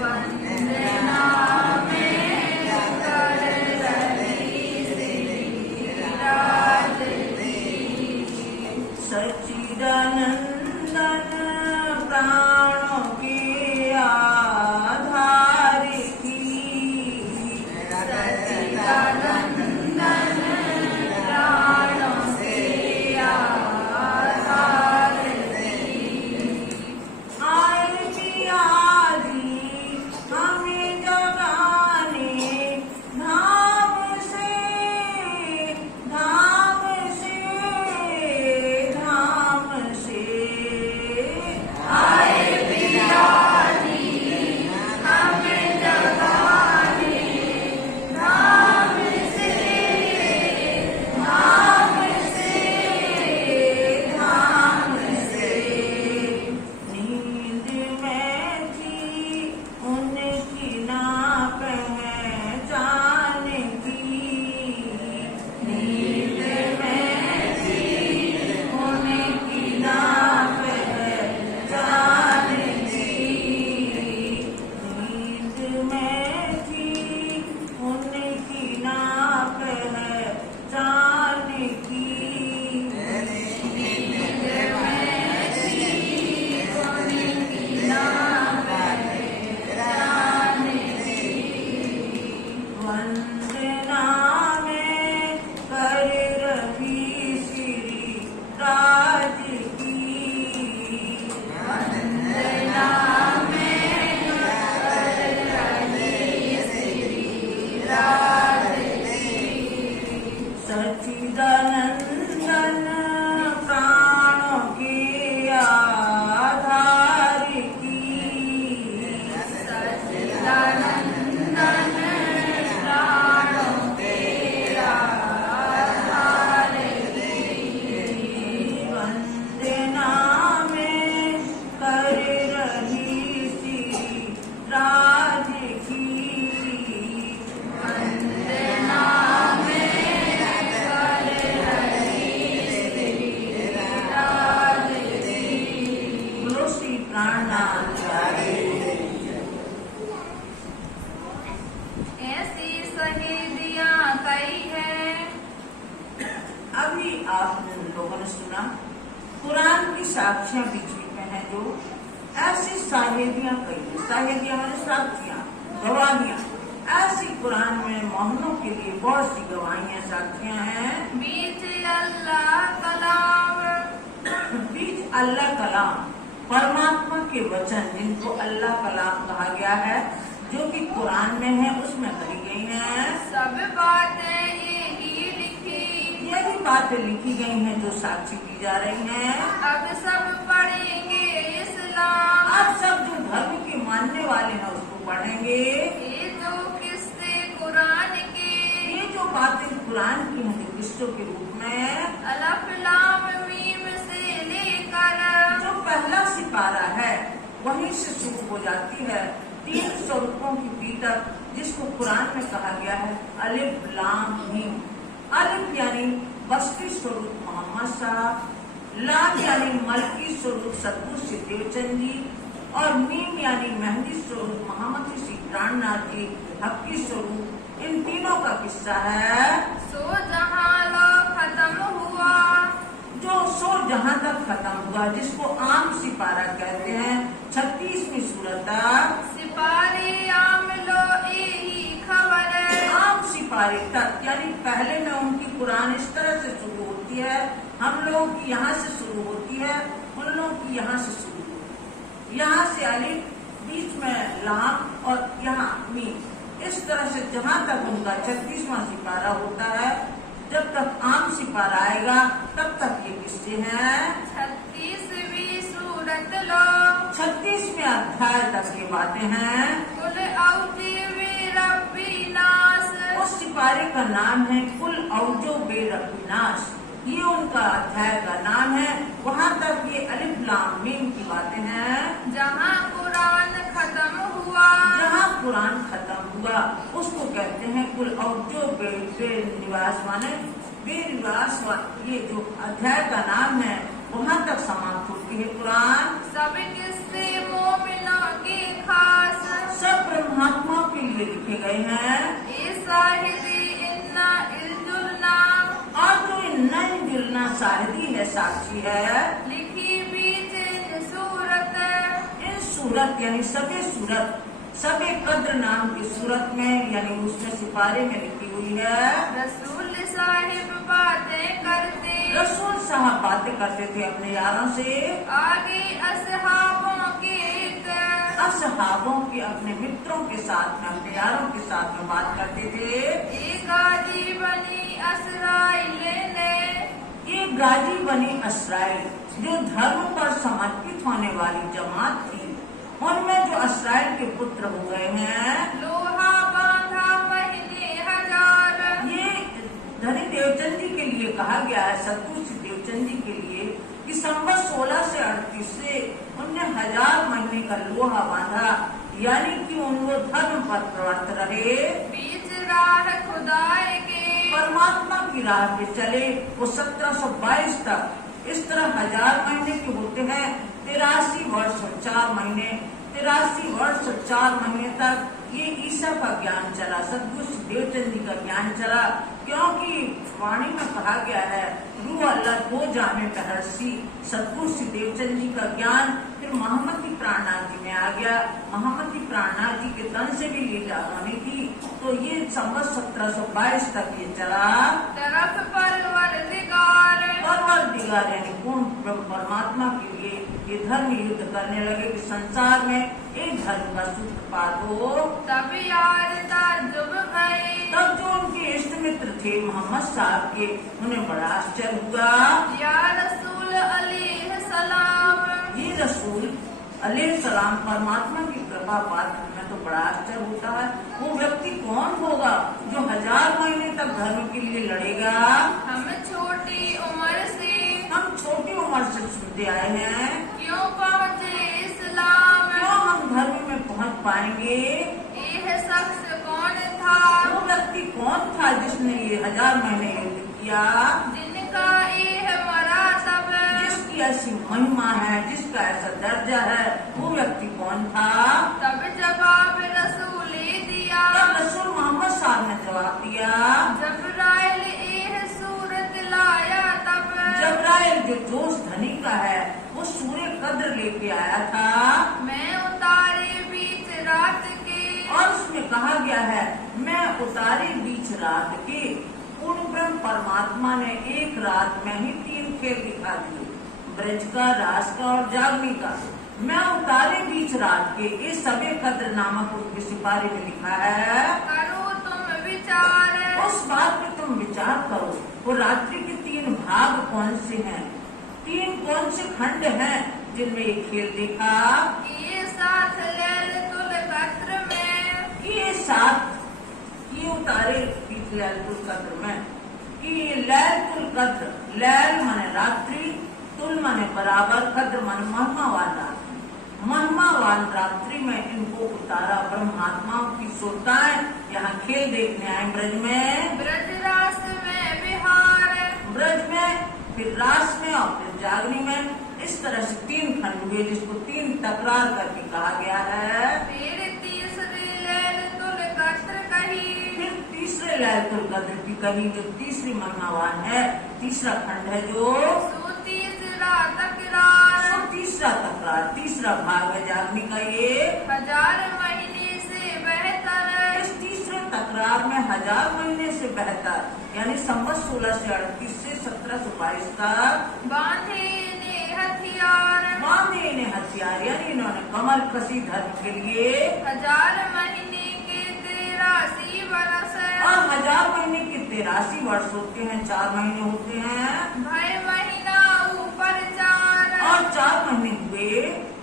वंदना में कर रही श्री राज की। सच्चिदानंदन प्राणों के आधार की। सच्चिदानंदन प्राणों से आधार की। आए आदि हमें जगाने धाम से धाम से धाम से। आए बिराजी हमें जगाने धाम से धाम से धाम से। नींद में थी उनकी ना पहचान की। नींद में थी उनकी ना पहचान की। नींद में थी उनकी ना पहचान की। वंदना में कर रही श्री राज की। वंदना में कर रही श्री राज की। सच्चिदानंदन प्राणों के आधार की। सच्चिदानंदन प्राणों के आधार की। वंदना में कर रही श्री राज की। वंदना में कर रही श्री राज की। बोलो श्री प्राणनाथ ऐसी शहीदियां कई है। अभी आप लोगों ने सुना कुरान की साक्षियां बीच में हैं जो ऐसी शाहिदियां कही है। शाहिदियां माने साक्षियां गवाहियां। ऐसी कुरान में मोहनों के लिए बहुत सी गवाहियां साक्षियां हैं। बीच अल्लाह कलाम बीच अल्लाह कलाम परमात्मा के वचन जिनको अल्लाह कलाम कहा गया है जो कि कुरान में है उसमें कही गई हैं। सब बातें यही लिखी। ये भी बातें लिखी गई हैं जो साक्षी की जा रही हैं। अब सब पढ़ेंगे इस्लाम। आप सब जो धर्म के मानने वाले हैं उसको पढ़ेंगे। ये जो किस्से कुरान के। ये जो बातें कुरान की हैं जो किस्सों के रूप में अलफ लाम मीम से लेकर जो पहला सिपारा है वहीं से शुरू हो जाती है 3 स्वरूपों की पीठक जिसको कुरान में कहा गया है अलिफ लाम मीम। अलिफ यानी बस्ती स्वरूप मोहम्मद साहब, लाम यानी मलकी स्वरूप सतगुरु श्री देवचंद जी और मीम यानी मेहंदी स्वरूप मोहम्मद श्री प्राणनाथ जी हक्की स्वरूप। इन तीनों का किस्सा है सो जहां लो खत्म हुआ। जो सो जहां तक खत्म हुआ जिसको आम सिपारा कहते हैं 36वीं सूरत तक। सिपारे आम लो यही खबर है। आम सिपारे तक यानी पहले में उनकी कुरान इस तरह से शुरू होती है। हम लोग की यहाँ से शुरू होती है उन लोगों की यहाँ से शुरू होती है। यहाँ से अलिफ बीच में लाम और यहाँ मीम। इस तरह से जहाँ तक उनका 36वां सिपारा होता है जब तक आम सिपारा आएगा तब तक ये किस्से हैं। 36वीं सूरत लो 36वें अध्याय तक ये बातें हैं। कुल औजी वे रब्बी नास। उस सिपारे का नाम है कुल औजो बेरबिनाश। ये उनका अध्याय का नाम है। वहाँ तक ये अलिफ लाम मीम की बातें हैं। जहाँ कुरान खत्म हुआ। जहाँ कुरान खत्म हुआ उसको कहते हैं कुल औजो बेनिवास माने बेनिवास। ये जो अध्याय का नाम है वहाँ तक समाप्त होती है कुरान। सब किस्से मोमिनों के खास। सब लिए लिखे गए हैं। ए साहिदी इन्ना इल्जुलना, और जो नन जुलना शाहिदी है, साक्षी है, लिखी बीच इन सूरत, इन सूरत यानी सबे सूरत, सबे कद्र नाम की सूरत में यानी उसमें सिपारे में लिखी हुई है। रसूल साहिब बातें करते, रसूल साहब बातें करते थे अपने यारों से, आगे असहाबों के असहाबों के अपने मित्रों के साथ में, अपने यारों के साथ में बात करते थे। एक गाजी बनी असराइल ने, ये गाजी बनी असराइल जो धर्म पर समर्पित होने वाली जमात थी, उनमें जो असराइल के पुत्र हो गए हैं, लोहा बांधा महीने हजार, ये धनी देवचंद जी के लिए कहा गया है, सतपुरुष देवचंद जी के लिए, कि संवत 16 से 38 से उनने 1000 महीने का लोहा बांधा, यानी कि उन वो धर्म पर प्रवृत्त रहे, बीच राह खुदाए के, परमात्मा की राह पे चले। वो 1722 तक इस तरह 1000 महीने के होते हैं, 83 वर्ष और 4 महीने, 83 वर्ष और 4 महीने तक ये ईसा का ज्ञान चला, सतगुरु देवचंद जी का ज्ञान चला। क्योंकि वाणी में कहा गया है, रूह अल्लाह दो जामे पहरसी, सतगुरु देवचंद जी का ज्ञान फिर मोहम्मदी प्राणनाथ जी में आ गया। मोहम्मदी प्राणनाथ जी के तन से भी लीला होनी थी, तो ये संवत 1722 तक ये चला। तरफ परवरदिगार, परवरदिगार यानी पूर्ण परमात्मा के लिए ये धर्म युद्ध करने लगे कि संसार में एक धर्म का सूत्रपात हो। तब यार ताजुब गए, तब जो उनके इष्ट मित्र थे मोहम्मद साहब के, उन्हें बड़ा आश्चर्य हुआ। या रसूल अलैहि सलाम, ये रसूल अलैहि सलाम परमात्मा की कृपा पात्र में तो बड़ा आश्चर्य होता है। वो व्यक्ति कौन होगा जो 1000 महीने तक धर्म के लिए लड़ेगा? हम छोटी उम्र से, हम छोटी उम्र से सुनते आए हैं, क्यों पहुँचे इस्लाम, क्यों हम धर्म में पहुंच पाएंगे? यह शख्स कौन था, वो व्यक्ति कौन था जिसने ये 1000 महीने युद्ध किया, जिनका यह मरातब, जिसकी ऐसी महिमा है, जिसका ऐसा दर्जा है, वो व्यक्ति कौन था? तब जवाब रसूल दिया, तब रसूल मोहम्मद साहब ने जवाब दिया, जबराइल यह सूरत लाया तब, जबराइल जो जोश धनी का है, वो सूर्य कद्र लेके आया था। मैं उतारे बीच रात के, और उसमें कहा गया है, मैं उतारे बीच रात के। पूर्ण ब्रह्म परमात्मा ने एक रात में ही 3 खेल दिखा दिए, ब्रज का, रास का और जागनी का। मैं उतारे बीच रात के, ये सबे कद्र नामक उनके सिपाही में लिखा है। करो तुम विचार, उस बात पे तुम विचार करो, वो रात्रि के 3 भाग कौन से हैं, 3 कौन से खंड हैं जिनमें ये खेल देखा। ये साथ लैलतुल कद्र में, ये 7 ये उतारे बीच लैलतुल कद्र में, कि लैलतुल कद्र, लैल माने रात्रि, तुल माने बराबर, कद्र माने महिमावान रात्रि। महिमावान रात्रि में इनको उतारा। ब्रह्मात्माओं की सोताएं यहाँ खेल देखने आए ब्रज में, ब्रज रास में बिहार, ब्रज में, फिर रास में और फिर जागनी में। इस तरह से 3 खंड हुए, जिसको 3 तकरार करके कहा गया है। फिर तीसरी लैलतुल कद्र कही, फिर तीसरे लैलतुल कद्र की कही, जो तीसरी महिमावान है, तीसरा खंड है जो सो तीसरा तकरार, सो तीसरा तकरार, तीसरा भाग है जागनी का। ये 1000 महीने से बेहतर, इस तीसरे तकरार में 1000 महीने से बेहतर, यानी संवत 16 से 38 से 1722 तक बांधे ने हथियार, बांधे इन्हें हथियार, यानी इन्होंने कमर कसी धर्म के लिए। 1000 महीने के 83 बरस, और 1000 महीने के 83 वर्ष होते हैं, 4 महीने होते हैं, भय महीना ऊपर 4, और 4 महीने हुए।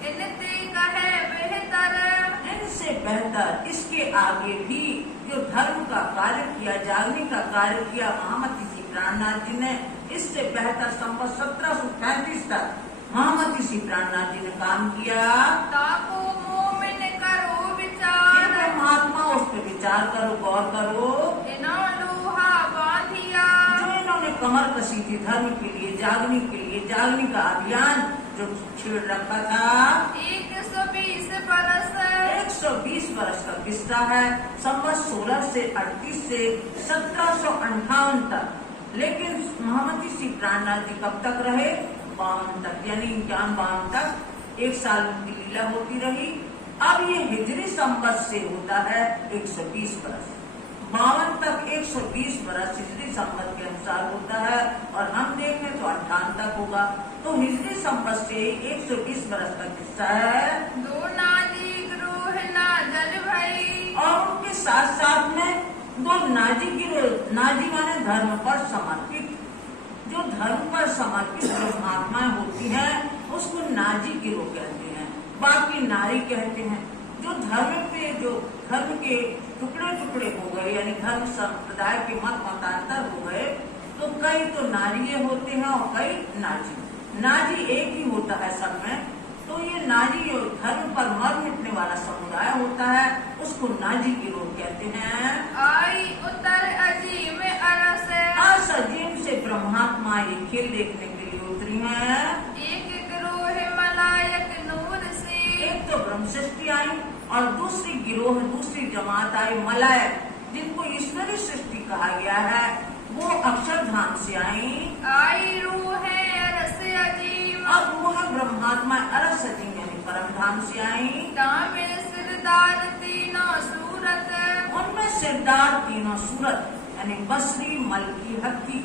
इनते कहे बेहतर, इनसे बेहतर इसके आगे भी जो धर्म का कार्य किया, जागने का कार्य किया महामती जी प्राणनाथ जी ने, इससे बेहतर संवत 1735 तक महामती जी प्राणनाथ जी ने काम किया। ताको मोमिन करो ये विचार, परमात्मा उस पर विचार करो, गौर करो। इनो लोहा बांधिया, जो इन्होंने कमर कसी थी धर्म के लिए, जागने के लिए, जागने का अभियान जो छेड़ रखा था, 120 बरस, 120 वर्ष का किस्सा है, संवत 16 से 38 से 1758 तक। लेकिन महामती श्री प्राणनाथ जी कब तक रहे? 52 तक, यानी 51-52 तक 1 साल उनकी लीला होती रही। अब ये हिजरी संवत से होता है 120 वर्ष, 52 तक 120 वर्ष हिजरी संवत के अनुसार होता है, और हम देखें तो 58 तक होगा। तो हिजरी संवत से 120 वर्ष का किस्सा है। दो नाजी ग्रोह ना जल भई, और उनके साथ साथ में 2 नाजी गिरोह, नाजी माने धर्म पर समर्पित, जो धर्म पर समर्पित जो महात्माएं होती हैं उसको नाजी गिरोह कहते हैं, बाकी नारी कहते हैं। जो धर्म पे, जो धर्म के टुकड़े टुकड़े हो गए, यानी धर्म संप्रदाय के मत मतांतर हो गए, तो कई तो नारिये होते हैं और कई नाजी। नाजी एक ही होता है सब में, तो ये नाजी जो धर्म पर मर मिटने वाला समुदाय होता है उसको नाजी गिरोह कहते हैं। आई उतर अजीम अरस, आज अजीम से ब्रह्मात्मा ये खेल देखने के लिए उतरी हैं। एक ग्रोह मलायक नूर से, एक तो ब्रह्म सृष्टि आई और दूसरी गिरोह, दूसरी जमात आई मलायक, जिनको ईश्वरी सृष्टि कहा गया है, वो अक्षरधाम से आई। आई रूह अरस अजीम, और वो है ब्रह्मात्मा अरस अजीम यानी परम धाम से आई। तामिल सिरदार तीनों सूरत, उनमें सिरदार तीनों सूरत यानी बसरी, मलकी, हत्ती,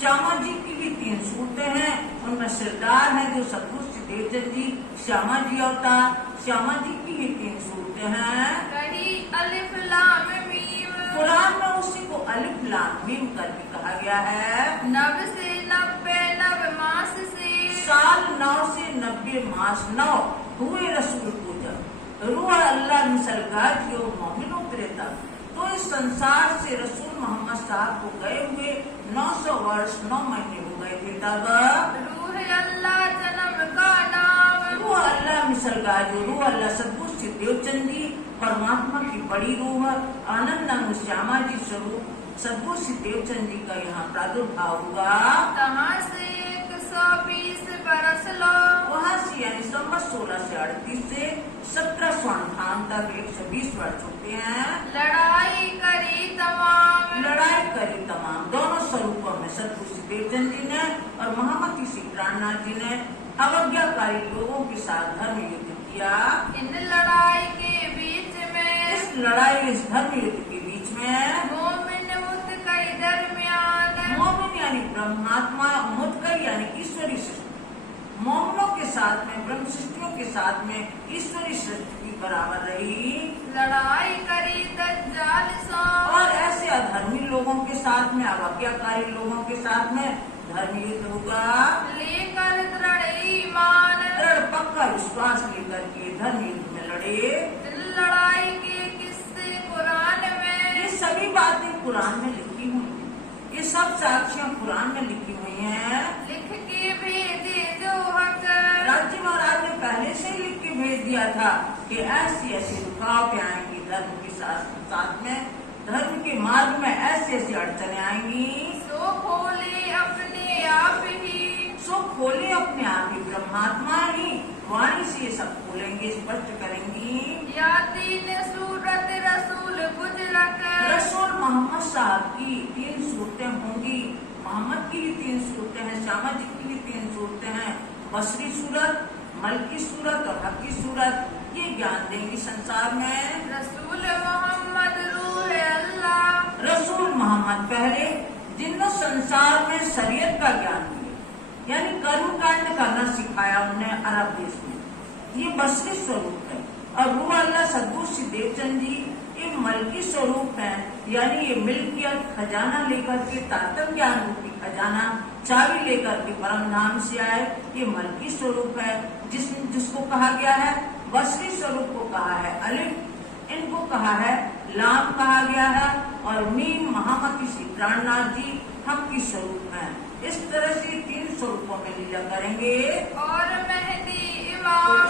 श्यामा जी की भी 3 सूरतें हैं। उनमें सिरदार है जो सतगुरु देवचंद जी, श्यामा जी अवतार, श्यामा जी की भी 3 सूरतें हैं। कही अलिफ लाम मीम, कुरान में उसी को अलिफ लाम मीम करके कहा गया है। 9 से 90 9 मास से, साल 9 से 90 मास 9 हुए रसूल पूजक, रूह अल्लाह मिसलगाज जो मोमिन उतरे तक। तो इस संसार से रसूल मोहम्मद साहब को गए हुए 900 वर्ष 9 महीने हो गए थे। तब रूह अल्लाह जन्म का नाम, रूह अल्लाह मिसलगाज, रूह अल्लाह सतगुरु श्री देवचंद जी परमात्मा की बड़ी रूह, आनंद श्यामा जी स्वरूप सतगुरु श्री देवचंद जी का यहाँ प्रादुर्भाव हुआ। कहाँ से 120 बरस लो, वहाँ से यानी संवत 16 से 38 से 1758 तक 120 वर्ष होते हैं। लड़ाई करी तमाम, लड़ाई करी तमाम, दोनों स्वरूपों में सतगुरु श्री देवचंद जी ने और महामती श्री प्राणनाथ जी ने अवज्ञाकारी लोगों के साथ धर्म युद्ध किया। इन लड़ाई के बीच में, इस लड़ाई, इस धर्म युद्ध के बीच में मोमिन मुतकई दरमियान, मोमिन यानी ब्रह्मात्मा, मुतकई यानी ईश्वरी सृष्टि, मोमिनों के साथ में, ब्रह्म सृष्टियों के साथ में ईश्वरी सृष्टि बराबर रही। लड़ाई करी दज्जाल सो, और ऐसे अधर्मी लोगों के साथ में, अवज्ञाकारी लोगों के साथ में धर्म युद्ध होगा। लेकर दृढ़ ईमान, दृढ़ पक्का विश्वास लेकर के धर्म युद्ध में लड़े। इन लड़ाई के किस्से कुरान में, ये सभी बातें कुरान में लिखी हुई हैं, ये सब साक्ष्यां कुरान में लिखी हुई हैं। लिख के भेजे जो हक, राज्य महाराज ने पहले से ही लिख के भेज दिया था कि ऐसी ऐसी रुकावटें आएंगी धर्म के साथ में, धर्म के मार्ग में ऐसी ऐसी अड़चने आएंगी। सो खोले अपने आप ही, सो खोले अपने आप ही, ब्रह्मात्मा ही वाणी से ये सब खोलेंगे, स्पष्ट करेंगी। या 3 सूरत रसूल गुजरक, रसूल मोहम्मद साहब की 3 सूरतें होंगी। मोहम्मद की भी 3 सूरतें हैं, श्यामा जी की भी 3 सूरतें हैं, बसरी सूरत, मलकी सूरत और हकी सूरत। ये ज्ञान देंगी संसार में। रसूल मोहम्मद रूह अल्लाह, रसूल मोहम्मद पहले जिन्होंने संसार में शरीयत का ज्ञान दिया, यानी कर्म कांड करना सिखाया उन्हें अरब देश में, ये बसरी स्वरूप है। और रूह अल्लाह सतगुरु श्री देवचंद जी ये मलकी स्वरूप है, यानी ये मिल्कियत खजाना लेकर के, तात्म ज्ञान रूपी खजाना चाबी लेकर के परम धाम से आए, ये मलकी स्वरूप है। जिसको कहा गया है, बसरी स्वरूप को कहा है अलिफ, इनको कहा है लाम कहा गया है, और मीम महामती श्री प्राणनाथ जी हकी स्वरूप है। इस तरह से 3 स्वरूपों में लीला करेंगे। और मेहदी इमाम,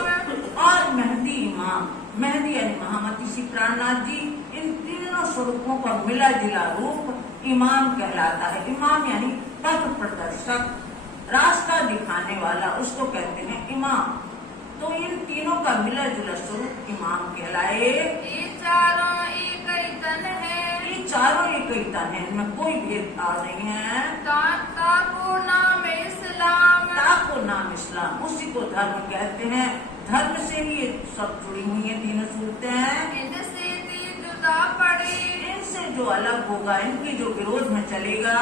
और मेहदी इमाम, मेहदी यानी महामती श्री प्राणनाथ जी, इन तीनों स्वरूपों का मिला जुला रूप इमाम कहलाता है। इमाम यानी पथ प्रदर्शक, रास्ता दिखाने वाला, उसको कहते हैं इमाम। तो इन तीनों का मिला जुला स्वरूप इमाम कहलाए। ये चारों एक ही तन है। ये चारों एक ही तन है, इनमें कोई भेदभाव नहीं है। ताको नाम इस्लाम। ताको नाम इस्लाम, उसी को धर्म कहते हैं। धर्म से ही ये सब जुड़ी हुई है तीनों सूरतें। इनसे जुदा पड़े, इनसे जो अलग होगा, इनके जो विरोध में चलेगा,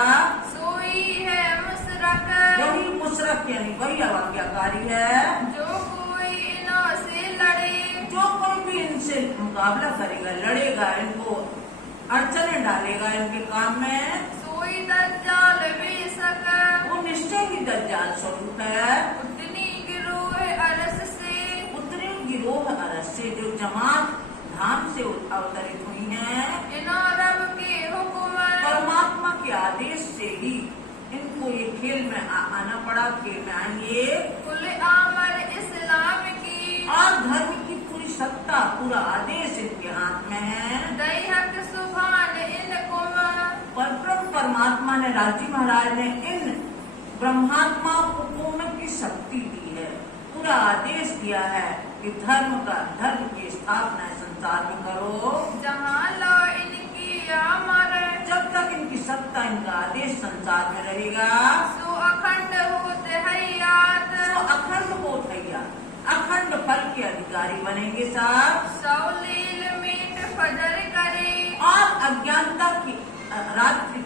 सोई है मुशरक। वही मुशरक यानी वही अवज्ञाकारी है। जो कोई इनों से लड़े, जो कोई भी इनसे मुकाबला करेगा, लड़ेगा, इनको अड़चने डालेगा इनके काम में, सोई दज्जाल बेशक। वो निश्चय ही दज्जाल स्वरूप है। उतनी गिरोह अरस से, उतनी गिरोह अरस से जो जमात धाम से अवतरित हुई है, इनो रब के हुक्म। परमात्मा के आदेश से ही इनको ये खेल में आना पड़ा, खेल में आएंगे। कुल आमर इस्लाम की, और धर्म की पूरी सत्ता, पूरा आदेश इनके हाथ में है। दैहक सुभान इनको। परब्रह्म परमात्मा ने, राजी महाराज ने इन ब्रह्मात्मा को पूर्ण की शक्ति दी है, पूरा आदेश दिया है कि धर्म की स्थापना संसार में करो। जहाँ लो इनकी आमर, जब तक इनकी सत्ता, इनका आदेश संसार में रहेगा, सो अखंड होते हयात। तो अखंड हो भैया, अखंड फल के अधिकारी बनेंगे साहब। सौलील मीट फजर करे, और अज्ञानता की रात्रि,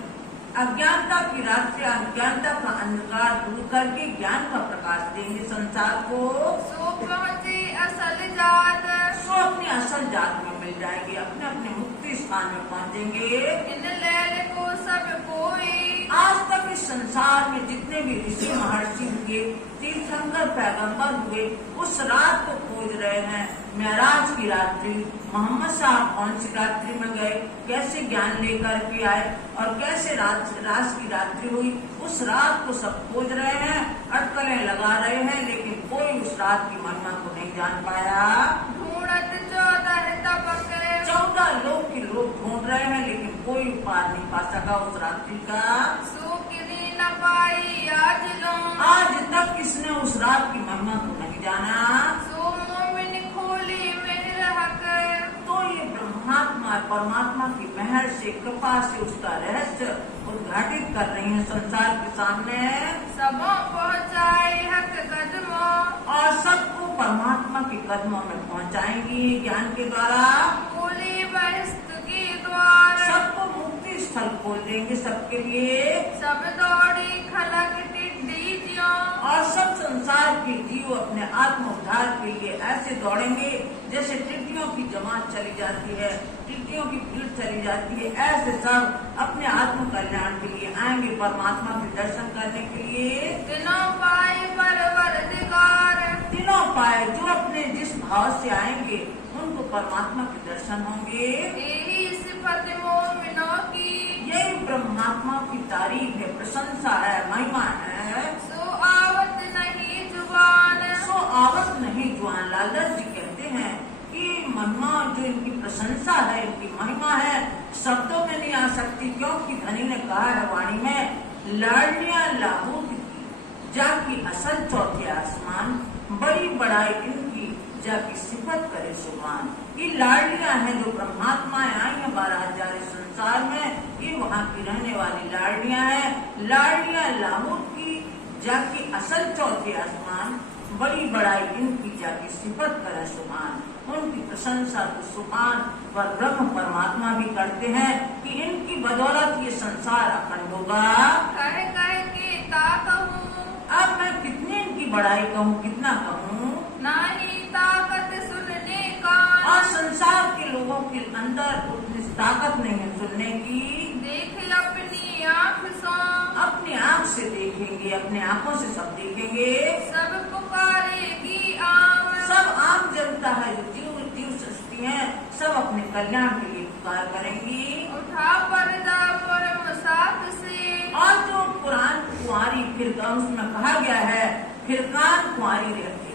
अज्ञानता का अंधकार दूर करके ज्ञान का प्रकाश देंगे संसार को। सो पहुँचे असल जात। सो अपनी असल जात में मिल जाएंगे, अपने अपने मुक्ति स्थान में पहुंचेंगे। इन लैल को सब कोई, आज तक इस संसार में जितने भी ऋषि महर्षि हुए, तीर्थंकर पैगंबर हुए, उस रात को खोज रहे हैं। मेराज की रात्रि, मोहम्मद साहब कौन सी रात्रि में गए, कैसे ज्ञान लेकर के आए, और कैसे रात की रात्रि हुई, उस रात को सब खोज रहे हैं, अटकलें लगा रहे हैं, लेकिन कोई उस रात की महिमा को नहीं जान पाया। ढूंढत 14 तबक, 14 लोग के लोग ढूंढ रहे हैं, लेकिन कोई पार नहीं पा सका उस रात्रि का। सो किरी न पाई आज लो, आज तक किसने उस रात की महिमा को नहीं जाना। सो मोमिन खोली मेहर हक। तो ये ब्रह्मात्मा परमात्मा की मेहर से, कृपा से उसका रहस्य उद्घाटित कर रही है संसार के सामने। सबों पहुँचाए हक कदमों, और सबको परमात्मा के कदमों में पहुंचाएंगी ज्ञान के द्वारा। खोली बहिस्त के द्वार, सबको मुक्ति स्थल खोल देंगे सबके लिए। सब दौड़ी खलक टिड्डी ज्यों, और सब संसार के जीव अपने आत्म उद्धार के लिए ऐसे दौड़ेंगे जैसे टिड्डियों की जमात चली जाती है, टिड्डियों की भीड़ चली जाती है। ऐसे सब अपने आत्म कल्याण के लिए आएंगे, परमात्मा के दर्शन करने के लिए। दिनों पाए परवरदिगार, तीनों पाए जो अपने जिस भाव से आएंगे उनको परमात्मा के दर्शन होंगे। यही सिफत मोमिनों की, यही ब्रह्मात्मा की तारीफ है, प्रशंसा है, महिमा है। सो आवत नहीं जुबान, सो आवत नहीं जुबान। लालदास जी कहते हैं कि महिमा जो इनकी प्रशंसा है, इनकी महिमा है, शब्दों में नहीं आ सकती, क्योंकि धनी ने कहा है वाणी में, लाडलियां लाहौत की जाकी असल चौथे आसमान, बड़ी बड़ाई इनकी जाकी सिफत करे सुभान। ये लाडलियां हैं जो ब्रह्मात्माएं आई हैं 12,000 संसार में, ये वहाँ की रहने वाली लाडलियां हैं। लाडलियां लाहौत की जाकी असल चौथे आसमान, बड़ी बड़ाई इनकी जाकी सिफत करे सुभान। उनकी प्रशंसा तो सुभान पर ब्रह्म परमात्मा भी करते हैं कि इनकी बदौलत ये संसार अखंड होगा। कह कह के ता कहूँ, अब मैं कितनी इनकी बड़ाई कहूँ, कितना कहूँ। नाही ताकत सुनने का, और संसार के लोगों के अंदर उतनी ताकत नहीं है सुनने की। देख अपनी आँख सो, अपनी आँख से देखेंगे, अपने आँखों से सब देखेंगे। सब पुकारेगी आम, सब आम जनता है जो जीव सृष्टि है, सब अपने कल्याण के लिए पुकार करेंगी। उठा पर्दा पर मुसाफ से, और जो कुरान कुंवारी फिरकान, उसमें कहा गया है फिरकान कुंवारी रहते।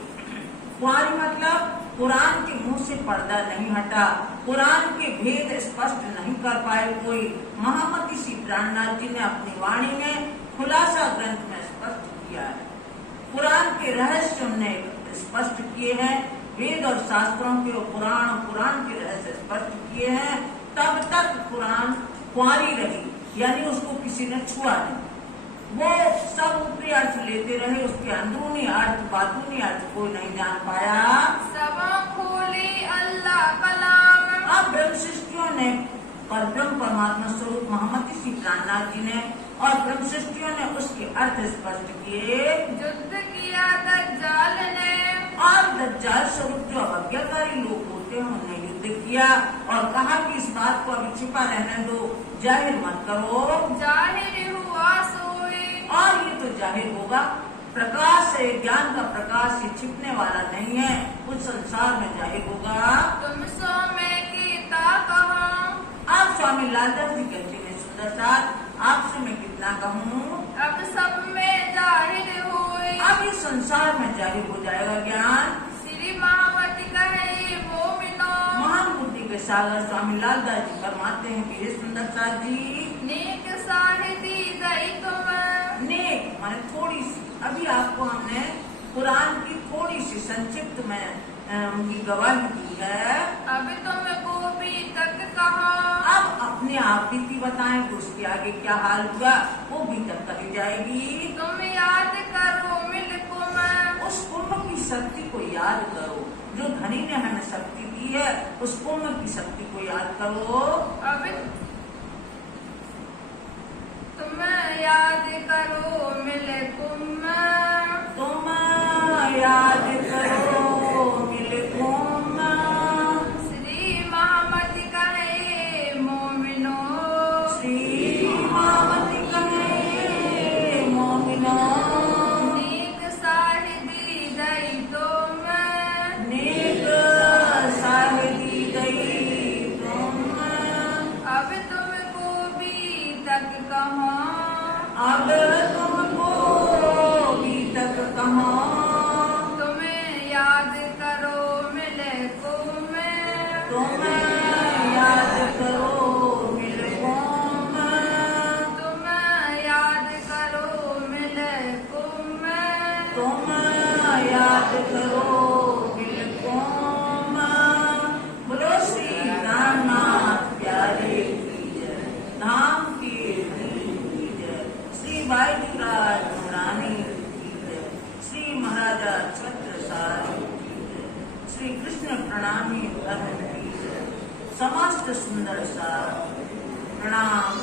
कुंवारी मतलब कुरान के मुंह से पर्दा नहीं हटा, कुरान के भेद स्पष्ट नहीं कर पाए कोई। महामती श्री प्राणनाथ जी ने अपनी वाणी में खुलासा ग्रंथ में स्पष्ट किया है। कुरान के रहस्य उन्हें स्पष्ट किए हैं, वेद और शास्त्रों के और पुराण के रहस्य स्पष्ट किए हैं, तब तक पुराण कुंवारी रही, यानी उसको किसी ने छुआ नहीं। वो सब ऊपरी अर्थ लेते रहे, उसके अंदरूनी अर्थ बातूनी अर्थ कोई नहीं जान पाया। सब खोली अल्लाह कलाम। अब ब्रह्मशिष्टियों ने और ब्रह्म परमात्मा स्वरूप मोहम्मद श्री प्राणनाथ जी ने और ब्रह्मशिष्टियों ने उसके अर्थ स्पष्ट किए। युद्ध किया दज्जाल ने। और दज्जाल स्वरूप जो अवज्ञाकारी लोग होते हैं उन्होंने युद्ध किया और कहा कि इस बात को अभी छिपा रहने दो, जाहिर मत करो। जाहिर हुआ सोई। और ये तो जाहिर होगा, प्रकाश है, ज्ञान का प्रकाश ये छिपने वाला नहीं है, कुछ संसार में जाहिर होगा। तुम सो में कीता कहा। आप स्वामी लालदास जी कहते हैं सुंदर साथ, आपसे मैं कितना कहूँ, अब सब में जाहिर हुई। अब इस संसार में जाहिर हो जाएगा ज्ञान। श्री महावती कहे मोमिनो। महान बुद्धि के सागर स्वामी लालदास जी फरमाते हैं कि हे सुंदर साथ जी, नेक साहिदी दई तुम। नेक माने थोड़ी सी, अभी आपको हमने कुरान की थोड़ी सी संक्षिप्त में उनकी गवाही दी है। अब तुमको भी तक कहा। अब अपने आप बीती बताएं तो उसके आगे क्या हाल हुआ वो भी तक कही जाएगी। तुम याद करो मिल कुम। उस कुंभ की शक्ति को याद करो, जो धनी ने हमें शक्ति दी है, उस कुंभ की शक्ति को याद करो। अब तुम याद करो मिल कुम। तुम याद करो मिल कुंभ। श्री महामती कहे मोमिनो। श्री महामती कहे मोमिनो। नेक साहिदी दई तुम। नेक साहिदी दई तुम। अब तुमको भी तक कहा। अब तुमको भी तक कहाँ। तुम्हें याद करो मिले कुम। तुम्हें याद करो मिल कुंभ। तुम्हें याद करो मिले कुम। तुम्हें याद करो मिल कुंभ। बोलो श्री रामनाथ प्यारे की जय, धाम के वीर की जय, श्री बाईजूराज रानी की जय, श्री महाराजा छत्रसाल की जय, श्री कृष्ण प्रणामी धर्म की जय, समस्त सुंदर सा प्रणाम।